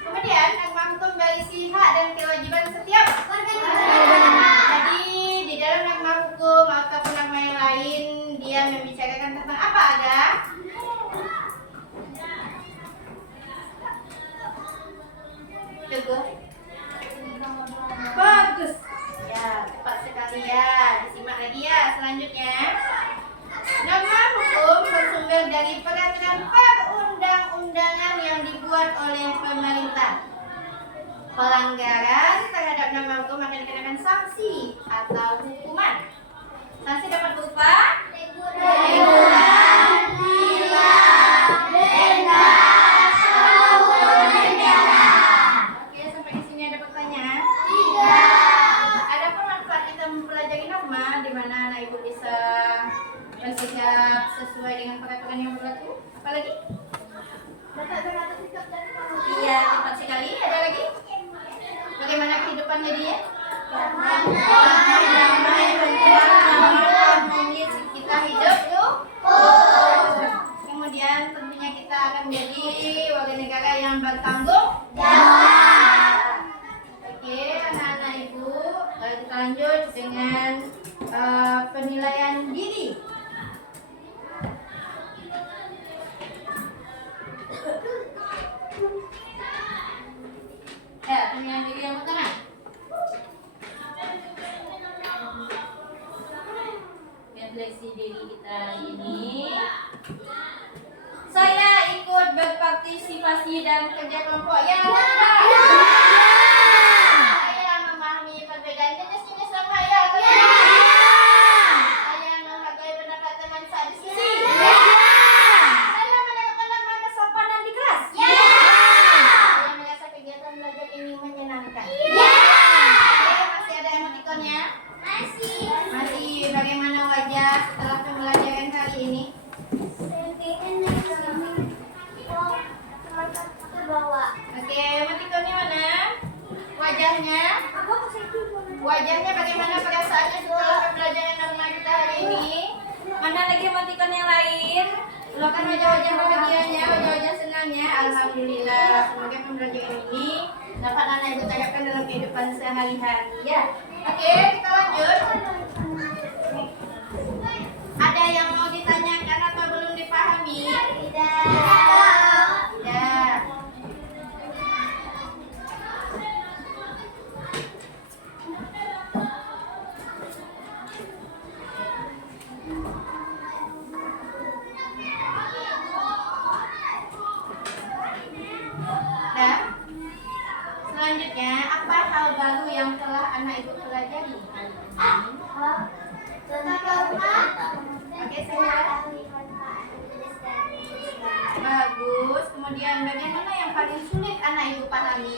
Kemudian nama hukum berisi hak dan kewajiban setiap warga negara. Jadi di dalam nama hukum ataupun nama yang lain dia membicarakan tentang apa ada? Teguh. Bagus. Ya, tepat sekali ya. Disimak lagi ya. Selanjutnya, norma hukum bersumber dari peraturan perundang-undangan yang dibuat oleh pemerintah. Pelanggaran terhadap norma hukum akan dikenakan sanksi atau hukuman. Sanksi dapat berupa teguran, tilang, denda, kurungan penjara. Oke, sampai di sini ada pertanyaan? Tidak. Adapun manfaat kita mempelajari norma, di mana anak ibu bisa bersikap sesuai dengan peraturan yang berlaku. Apalagi? Dapat berlaku sikap dan Iya, tepat sekali. bagaimana kehidupannya dia? Damai, tentram, nyaman, harmonis, kita hidup tuh. Kemudian tentunya kita akan menjadi warga negara yang bertanggung jawab. Oke, anak-anak ibu, kita lanjut dengan penilaian diri. Ya, penilaian diri yang pertama. Refleksi diri kita ini. Saya ikut berpartisipasi dalam kerja kelompok. Ya, saya memahami perbedaan jenis-jenis lemah. Ya, saya menghargai pendapat teman saya diskusi. Saya mendapatkan kesopanan di kelas. Saya merasa kegiatan belajar ini menyenangkan. Oke, masih ada emotikonnya? Masih bagaimana wajah setelah pembelajaran kali ini? Oke, emotikonnya mana? Wajahnya? Wajahnya bagaimana perasaannya setelah pembelajaran normal kita hari ini? Mana lagi emotikon yang lain? Luahkan wajah-wajah bahagianya, wajah-wajah senangnya. Alhamdulillah, semoga pembelajaran ini dapat anak ibu terapkan dalam kehidupan sehari-hari ya. Oke, kita lanjut. Ada yang mau ditanyakan atau belum dipahami? Tidak. Nah, selanjutnya apa hal baru yang telah anak ibu pelajari? Oke, saya bagus. Kemudian bagaimana yang paling sulit anak ibu pahami?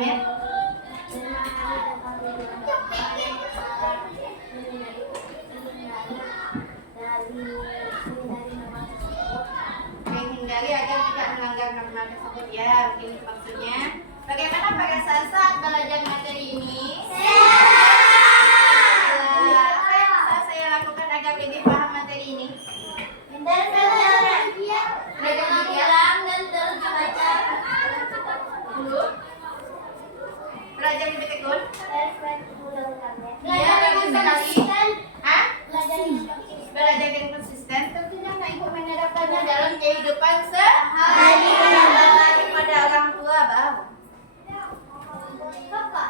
Met? Menghindari agar tidak melanggar norma tersebut ya, mungkin maksudnya. Bagaimana perasaan saat belajar materi ini? Apa yang bisa saya lakukan agar lebih paham materi ini? Belajar ulang dan terus membaca. Dulu. Belajar lebih tekun. Iya, bagus sekali. Hah? Belajar dengan konsisten. Tentunya anak ibu menerapkannya dalam kehidupan sehari-hari kepada orang tua, Bang.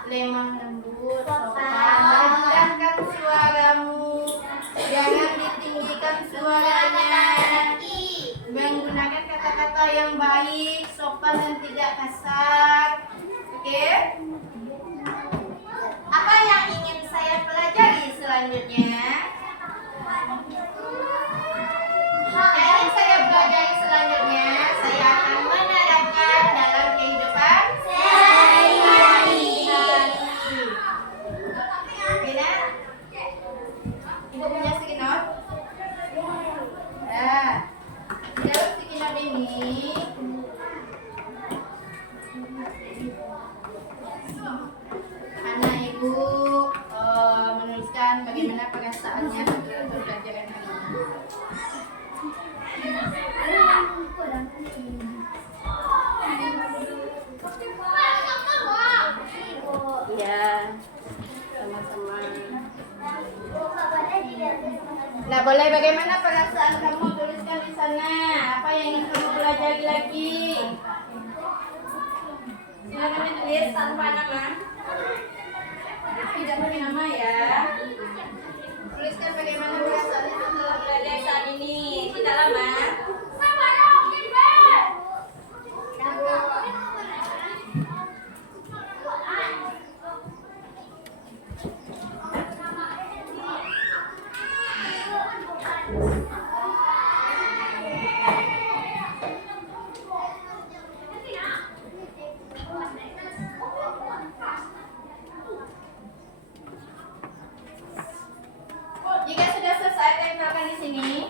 Lemah lembut, sopan, rendahkan suaramu, jangan ditinggikan suaranya, menggunakan kata-kata yang baik, sopan dan tidak kasar. Oke? Apa yang ingin saya pelajari selanjutnya? Yang ingin saya pelajari selanjutnya, saya akan menerapkan dalam kehidupan sehari-hari. Oke, Ibu punya sticky note? Nah, di dalam sticky note ini anak ibu menuliskan bagaimana perasaannya setelah pembelajaran hari ini. Ya, sama-sama. Nah, boleh bagaimana perasaan kamu tuliskan di sana? Apa yang ingin kamu pelajari lagi? Silakan ditulis tanpa nama. Tidak pakai nama ya. Tuliskan bagaimana perasaannya setelah belajar saat ini. Tidak lama. Jika sudah selesai, tempelkan di sini.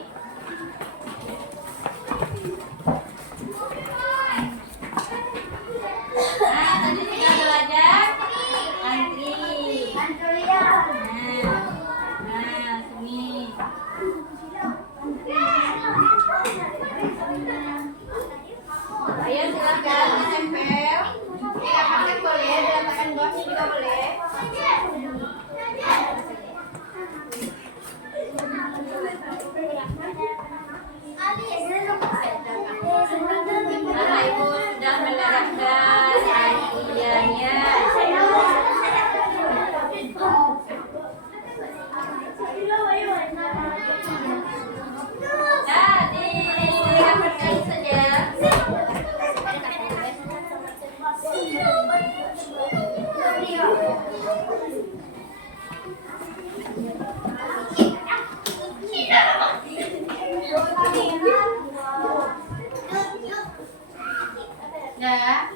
Sudah.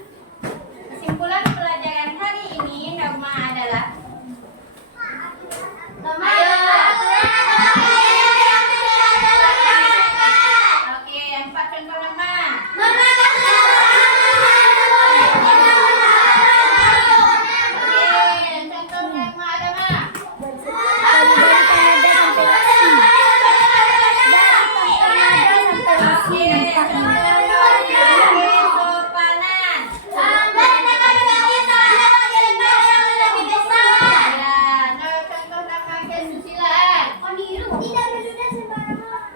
Kesimpulan pelajaran hari ini Nogma adalah Oke, yang 4 contoh Nogma. Oke, contoh Nogma agama. Oke, sopanan.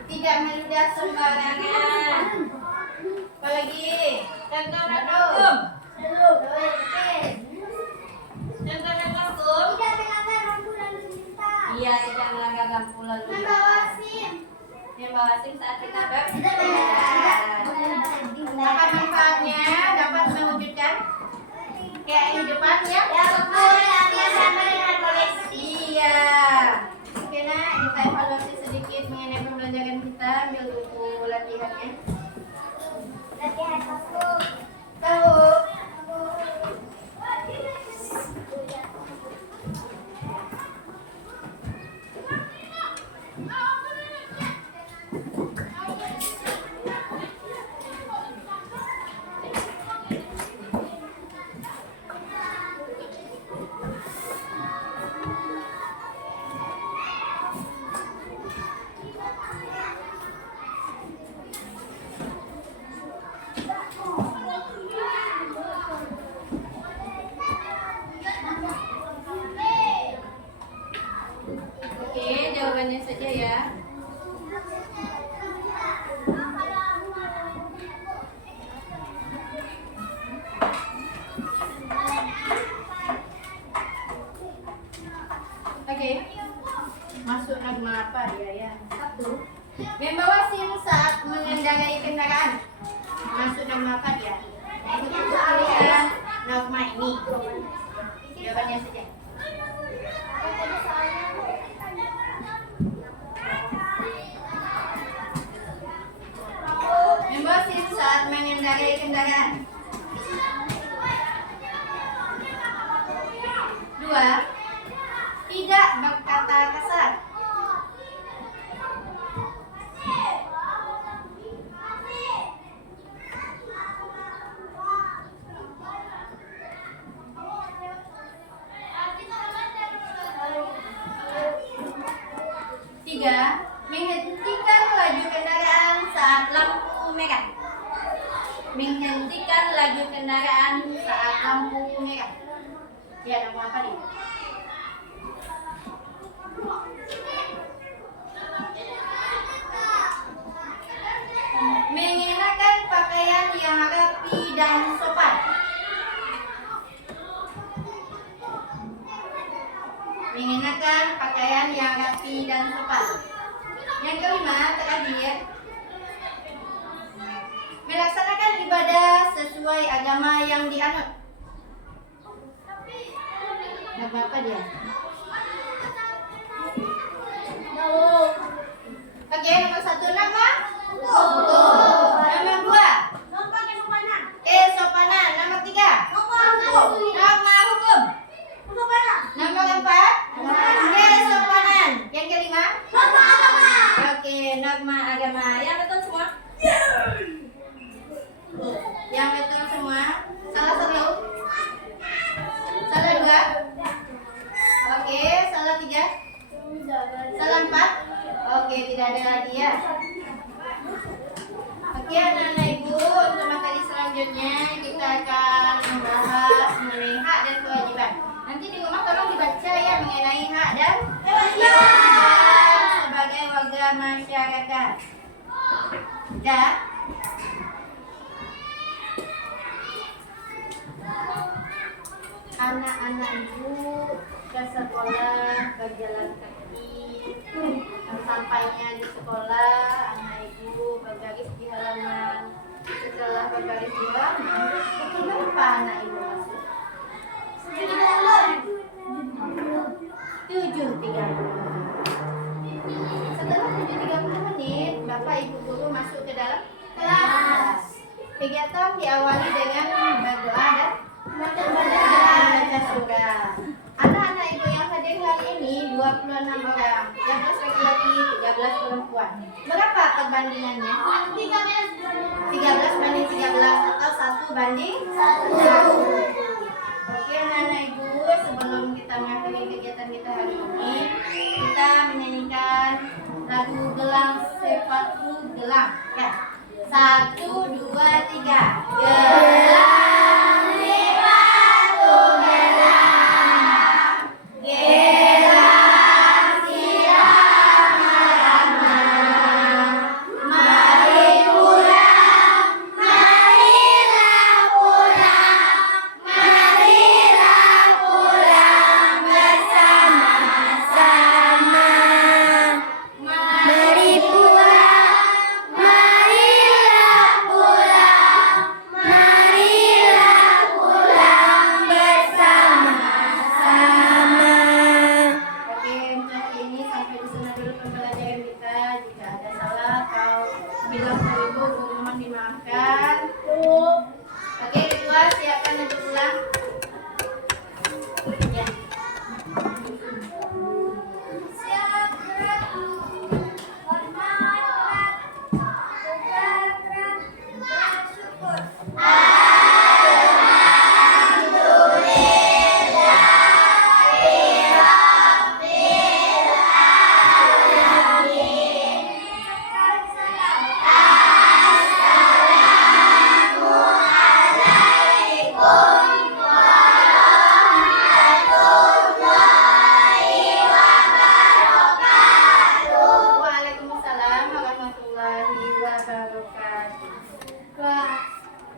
Tidak meludah sembarangan. Apalagi contoh hukum. Contoh hukum. Iya, tidak melanggar lampu lalu lintas. Membawa SIM saat kita apa manfaatnya? Dapat mewujudkan kehidupan ya? Iya. Oke nak, kita evaluasi sedikit mengenai pembelajaran kita. Ambil buku latihannya. Latihan aku. Tahu. Oke, jawabannya saja ya. Oke, masuk Nogma apa dia ya? 1. Membawa SIM saat mengendarai kendaraan. Masuk Nogma apa dia? Untuk pilihan Nogma ini. Jawabannya saja. Membawa SIM saat mengendarai kendaraan. 2. Tidak berkata kasar. 3. Menghentikan laju kendaraan saat lampu merah. Menghentikan laju kendaraan saat lampu merah. Ya, nama apa nih? Mengenakan pakaian yang rapi dan sopan. Mengenakan pakaian yang rapi dan sopan. Yang kelima, terakhir, melaksanakan ibadah sesuai agama yang dianut. Nama apa dia? Oke, nomor 1 nama? Nomor 2? Kesopanan. Nomor 3? Norma hukum. Nomor 4? Kesopanan. Yang kelima? Oke, norma agama. Yang betul semua? Yang betul semua? Salah 1? Salah 2? Oke, salah 3? Salah 4? Oke, tidak ada lagi ya. Oke, anak-anak ibu, untuk materi selanjutnya kita akan membahas mengenai hak dan kewajiban. Nanti di rumah tolong dibaca ya mengenai hak dan kewajiban sebagai warga masyarakat. Ya. Anak-anak ibu ke sekolah berjalan kaki. Sampainya di sekolah, anak ibu bergaris di halaman. Setelah bergaris di halaman, pukul berapa anak ibu masuk? 7.30. Setelah 7.30 menit, Bapak Ibu guru masuk ke dalam kelas. Kegiatan diawali dengan berdoa dan Baca membaca surah. Anak-anak ibu yang hadir hari ini 26 orang, 13 laki-laki, 13 perempuan. Berapa perbandingannya? 13 banding 13 atau 1 banding 1. Oke anak-anak ibu, sebelum kita mengakhiri kegiatan kita hari ini, kita menyanyikan lagu Gelang Sepatu Gelang. Ya, 1, 2, 3. Gelang